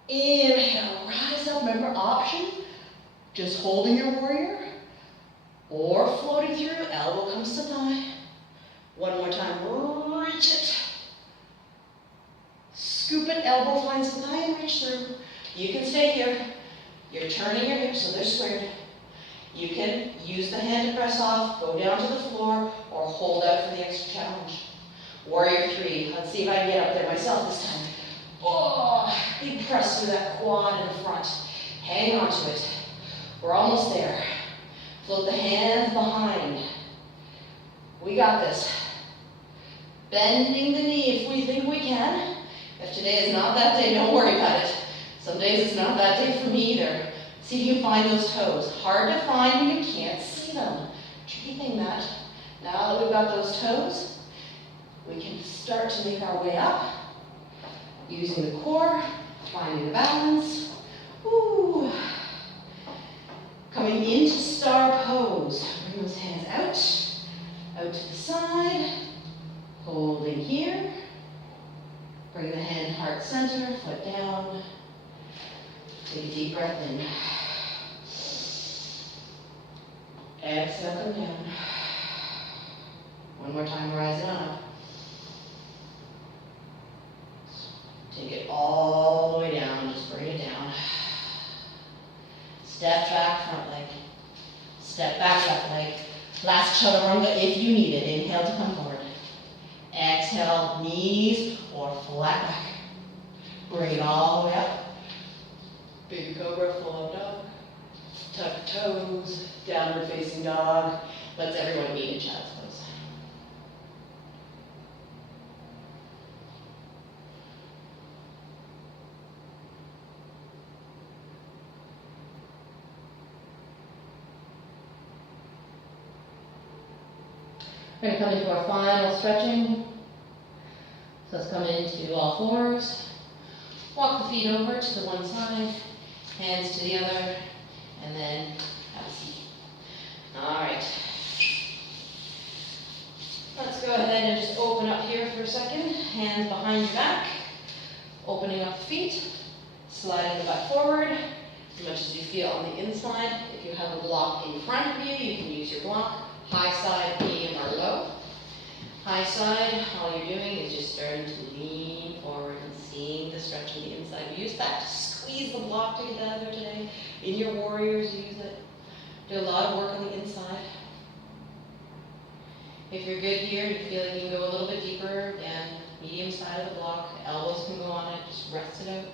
Inhale, rise up. Remember, option, just holding your warrior or floating through. Elbow comes to thigh. One more time, reach it. Scoop it, elbow finds the thigh and reach through. You can stay here. You're turning your hips so they're squared. You can use the hand to press off, go down to the floor, or hold out for the extra challenge. Warrior three. Let's see if I can get up there myself this time. Oh, big press through that quad in the front. Hang on to it. We're almost there. Float the hands behind. We got this. Bending the knee if we think we can. If today is not that day, don't worry about it. Some days it's not that day for me either. See if you can find those toes. Hard to find when you can't see them. Tricky thing that. Now that we've got those toes, we can start to make our way up. Using the core, finding the balance. Ooh. Coming into star pose. Bring those hands out to the side. Holding here. Bring the hand heart center, foot down. Take a deep breath in. Exhale, come down. One more time, rising up. Take it all the way down, just bring it down. Step back, front leg. Step back, left leg. Last chaturanga if you need it. Inhale to come forward. Exhale, knees or flat back. Bring it all the way up. Big cobra, full dog. Tuck toes, downward facing dog. Let's everyone meet in child's pose. We're going to come into our final stretching. So let's come into all fours. Walk the feet over to the one side, hands to the other, and then have a seat. All right. Let's go ahead and just open up here for a second. Hands behind your back, opening up the feet, sliding the butt forward as much as you feel on the inside. If you have a block in front of you, you can use your block. High side, medium, or low. High side, all you're doing is just starting to lean forward and seeing the stretch on the inside. Use that to squeeze the block to get out of there today. In your warriors, use it. Do a lot of work on the inside. If you're good here, you feel like you can go a little bit deeper and medium side of the block. Elbows can go on it, just rest it out.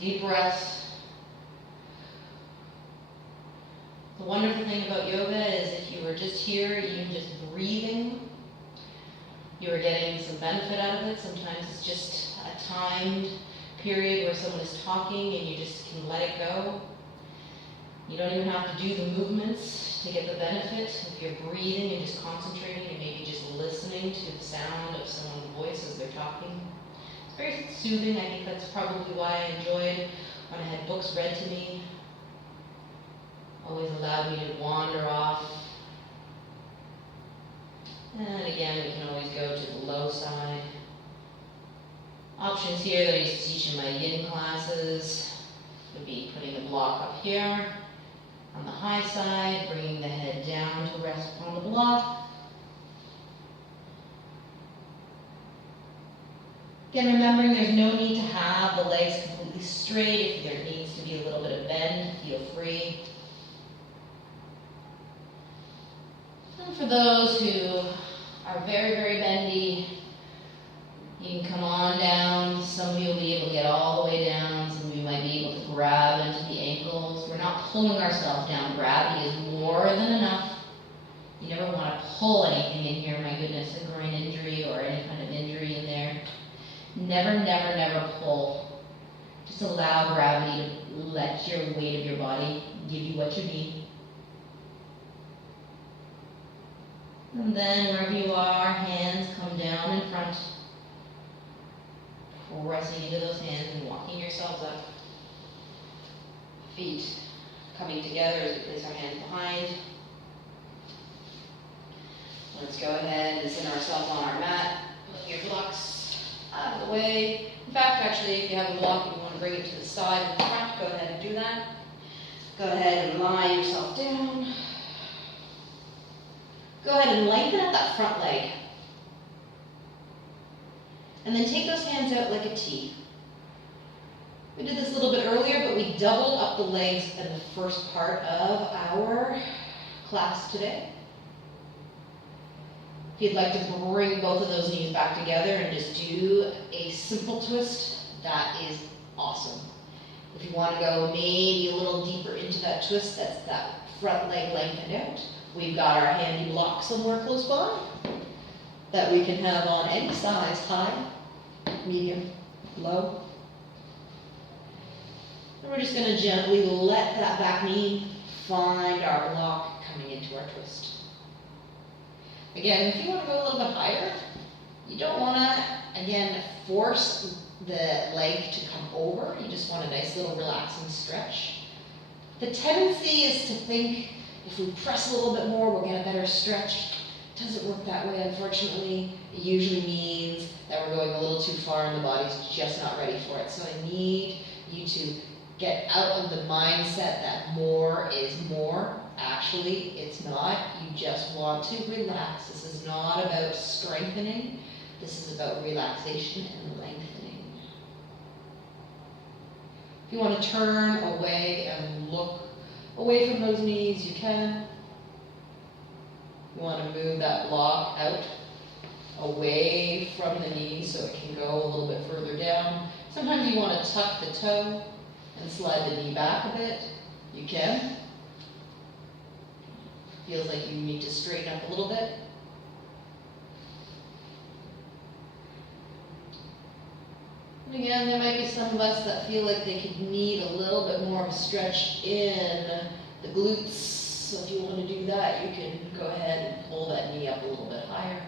Deep breaths. The wonderful thing about yoga is if you were just here, even just breathing, you are getting some benefit out of it. Sometimes it's just a timed period where someone is talking and you just can let it go. You don't even have to do the movements to get the benefit. If you're breathing and just concentrating and maybe just listening to the sound of someone's voice as they're talking. It's very soothing. I think that's probably why I enjoyed when I had books read to me. Always allowed me to wander off. And again, we can always go to the low side. Options here that I used to teach in my yin classes would be putting the block up here on the high side, bringing the head down to rest on the block. Again, remembering there's no need to have the legs completely straight. If there needs to be a little bit of bend, feel free. And for those who are very, very bendy, you can come on down. Some of you will be able to get all the way down. Some of you might be able to grab into the ankles. We're not pulling ourselves down. Gravity is more than enough. You never want to pull anything in here. My goodness, a groin injury or any kind of injury in there. Never, never, never pull. Just allow gravity to let let your weight of your body give you what you need. And then wherever you are, hands come down in front. Pressing into those hands and walking yourselves up. Feet coming together as we place our hands behind. Let's go ahead and center ourselves on our mat. Put your blocks out of the way. In fact, actually, if you have a block and you want to bring it to the side and the front, go ahead and do that. Go ahead and lie yourself down. Go ahead and lengthen up that front leg. And then take those hands out like a T. We did this a little bit earlier, but we doubled up the legs in the first part of our class today. If you'd like to bring both of those knees back together and just do a simple twist, that is awesome. If you want to go maybe a little deeper into that twist, that's that front leg lengthened out. We've got our handy block somewhere close by that we can have on any size, high, medium, low. And we're just going to gently let that back knee find our block coming into our twist. Again, if you want to go a little bit higher, you don't want to, again, force the leg to come over. You just want a nice little relaxing stretch. The tendency is to think if we press a little bit more, we'll get a better stretch. It doesn't work that way, unfortunately. It usually means that we're going a little too far and the body's just not ready for it. So I need you to get out of the mindset that more is more. Actually, it's not. You just want to relax. This is not about strengthening. This is about relaxation and lengthening. If you want to turn away and look away from those knees, you can. You want to move that block out away from the knees so it can go a little bit further down. Sometimes you want to tuck the toe and slide the knee back a bit. You can. Feels like you need to straighten up a little bit. And again, there might be some of us that feel like they could need a little bit more of a stretch in the glutes. So if you want to do that, you can go ahead and pull that knee up a little bit higher.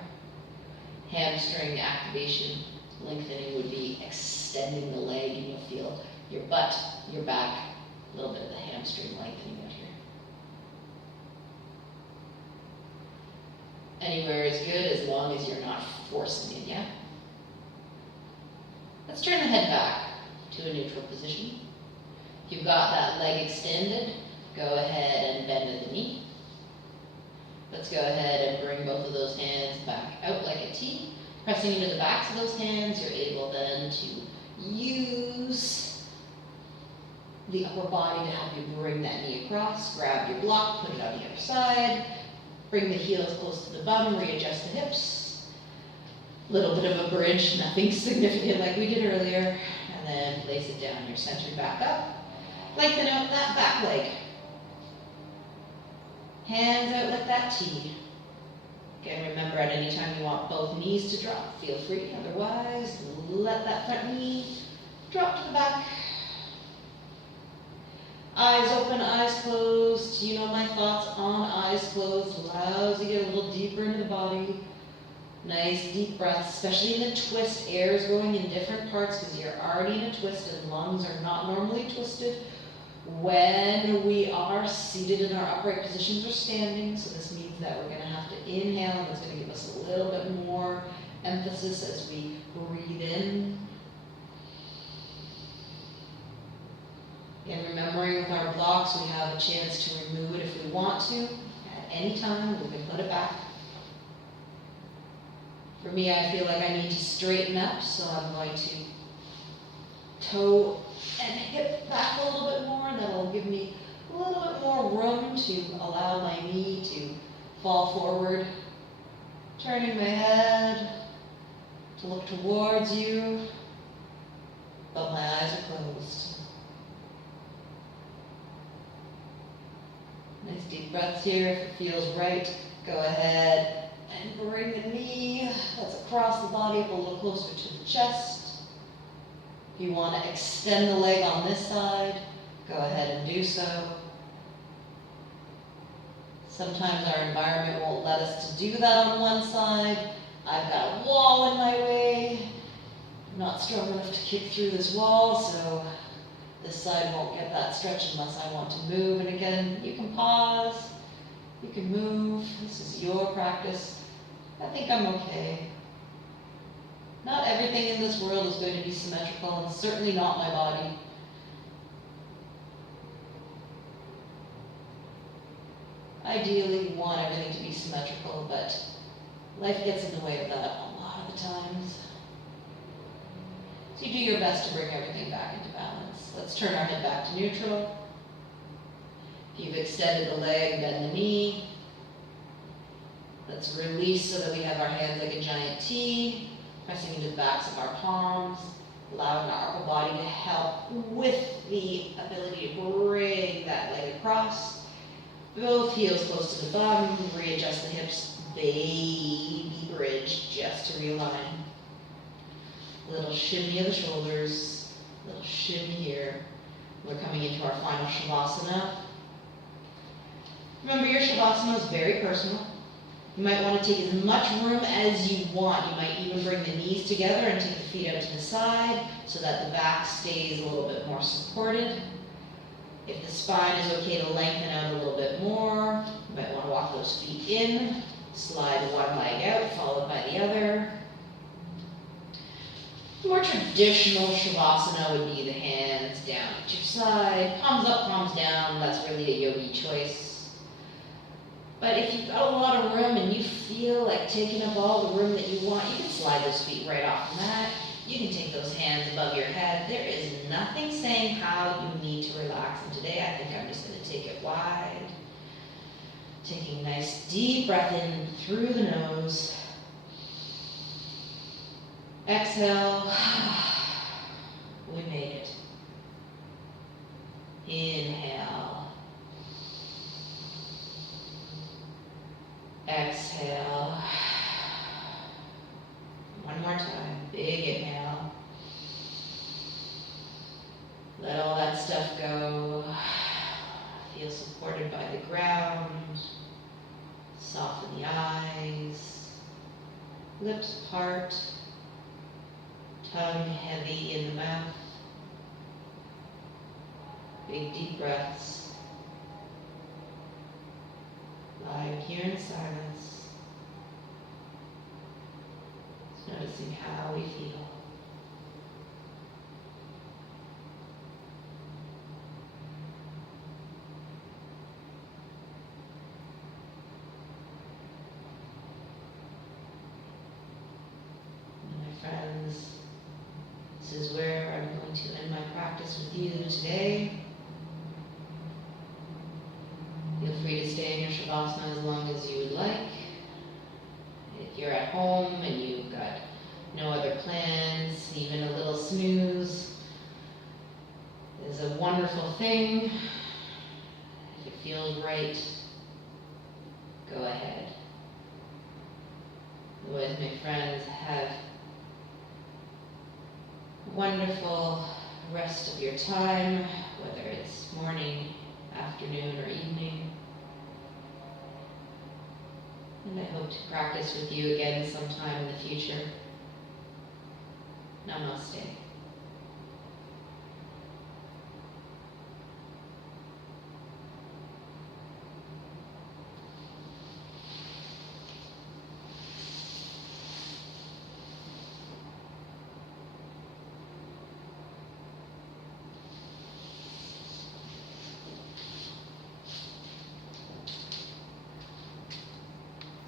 Hamstring activation, lengthening would be extending the leg, and you'll feel your butt, your back, a little bit of the hamstring lengthening out here. Anywhere is good as long as you're not forcing it, yeah? Let's turn the head back to a neutral position. If you've got that leg extended, go ahead and bend at the knee. Let's go ahead and bring both of those hands back out like a T. Pressing into the backs of those hands, you're able then to use the upper body to help you bring that knee across. Grab your block, put it on the other side. Bring the heels close to the bum, readjust the hips. Little bit of a bridge, nothing significant like we did earlier. And then place it down, you're centered back up. Lengthen out that back leg. Hands out like that T. Again, remember at any time you want both knees to drop, feel free. Otherwise, let that front knee drop to the back. Eyes open, eyes closed. You know my thoughts on eyes closed. Allows you to get a little deeper into the body. Nice deep breaths, especially in the twist. Air is going in different parts because you're already in a twist and lungs are not normally twisted when we are seated in our upright positions or standing. So this means that we're going to have to inhale, and it's going to give us a little bit more emphasis as we breathe in. Again, remembering with our blocks, we have a chance to remove it if we want to. At any time, we can put it back. For me, I feel like I need to straighten up, so I'm going to toe and hip back a little bit more. That'll give me a little bit more room to allow my knee to fall forward. Turning my head to look towards you, but my eyes are closed. Nice deep breaths here. If it feels right, go ahead and bring the knee that's across the body up a little closer to the chest. If you want to extend the leg on this side, go ahead and do so. Sometimes our environment won't let us to do that on one side. I've got a wall in my way. I'm not strong enough to kick through this wall, so this side won't get that stretch unless I want to move. And again, you can pause, you can move. This is your practice. I think I'm okay. Not everything in this world is going to be symmetrical, and certainly not my body. Ideally, you want everything to be symmetrical, but life gets in the way of that a lot of the times. So you do your best to bring everything back into balance. Let's turn our head back to neutral. If you've extended the leg, bend the knee. Let's release so that we have our hands like a giant T, pressing into the backs of our palms, allowing our upper body to help with the ability to bring that leg across. Both heels close to the bum, readjust the hips, baby bridge just to realign. Little shimmy of the shoulders, little shimmy here. We're coming into our final Shavasana. Remember, your Shavasana is very personal. You might want to take as much room as you want. You might even bring the knees together and take the feet out to the side so that the back stays a little bit more supported. If the spine is okay to lengthen out a little bit more, you might want to walk those feet in, slide one leg out, followed by the other. The more traditional Shavasana would be the hands down at your side, palms up, palms down. That's really a yogi choice. But if you've got a lot of room and you feel like taking up all the room that you want, you can slide those feet right off the mat. You can take those hands above your head. There is nothing saying how you need to relax. And today I think I'm just going to take it wide. Taking a nice deep breath in through the nose. Exhale. We made it. Inhale. Exhale. One more time. Big inhale. Let all that stuff go. Feel supported by the ground. Soften the eyes. Lips part. Tongue heavy in the mouth. Big deep breaths. Lying here in silence. Noticing how we feel. My friends, this is where I'm going to end my practice with you today. Feel free to stay in your Shavasana as long as you would like. If you're at home and you've got no other plans, even a little snooze is a wonderful thing. If it feels right, go ahead. Otherwise, my friends, have a wonderful rest of your time, whether it's morning, afternoon, or evening. And I hope to practice with you again sometime in the future. Namaste.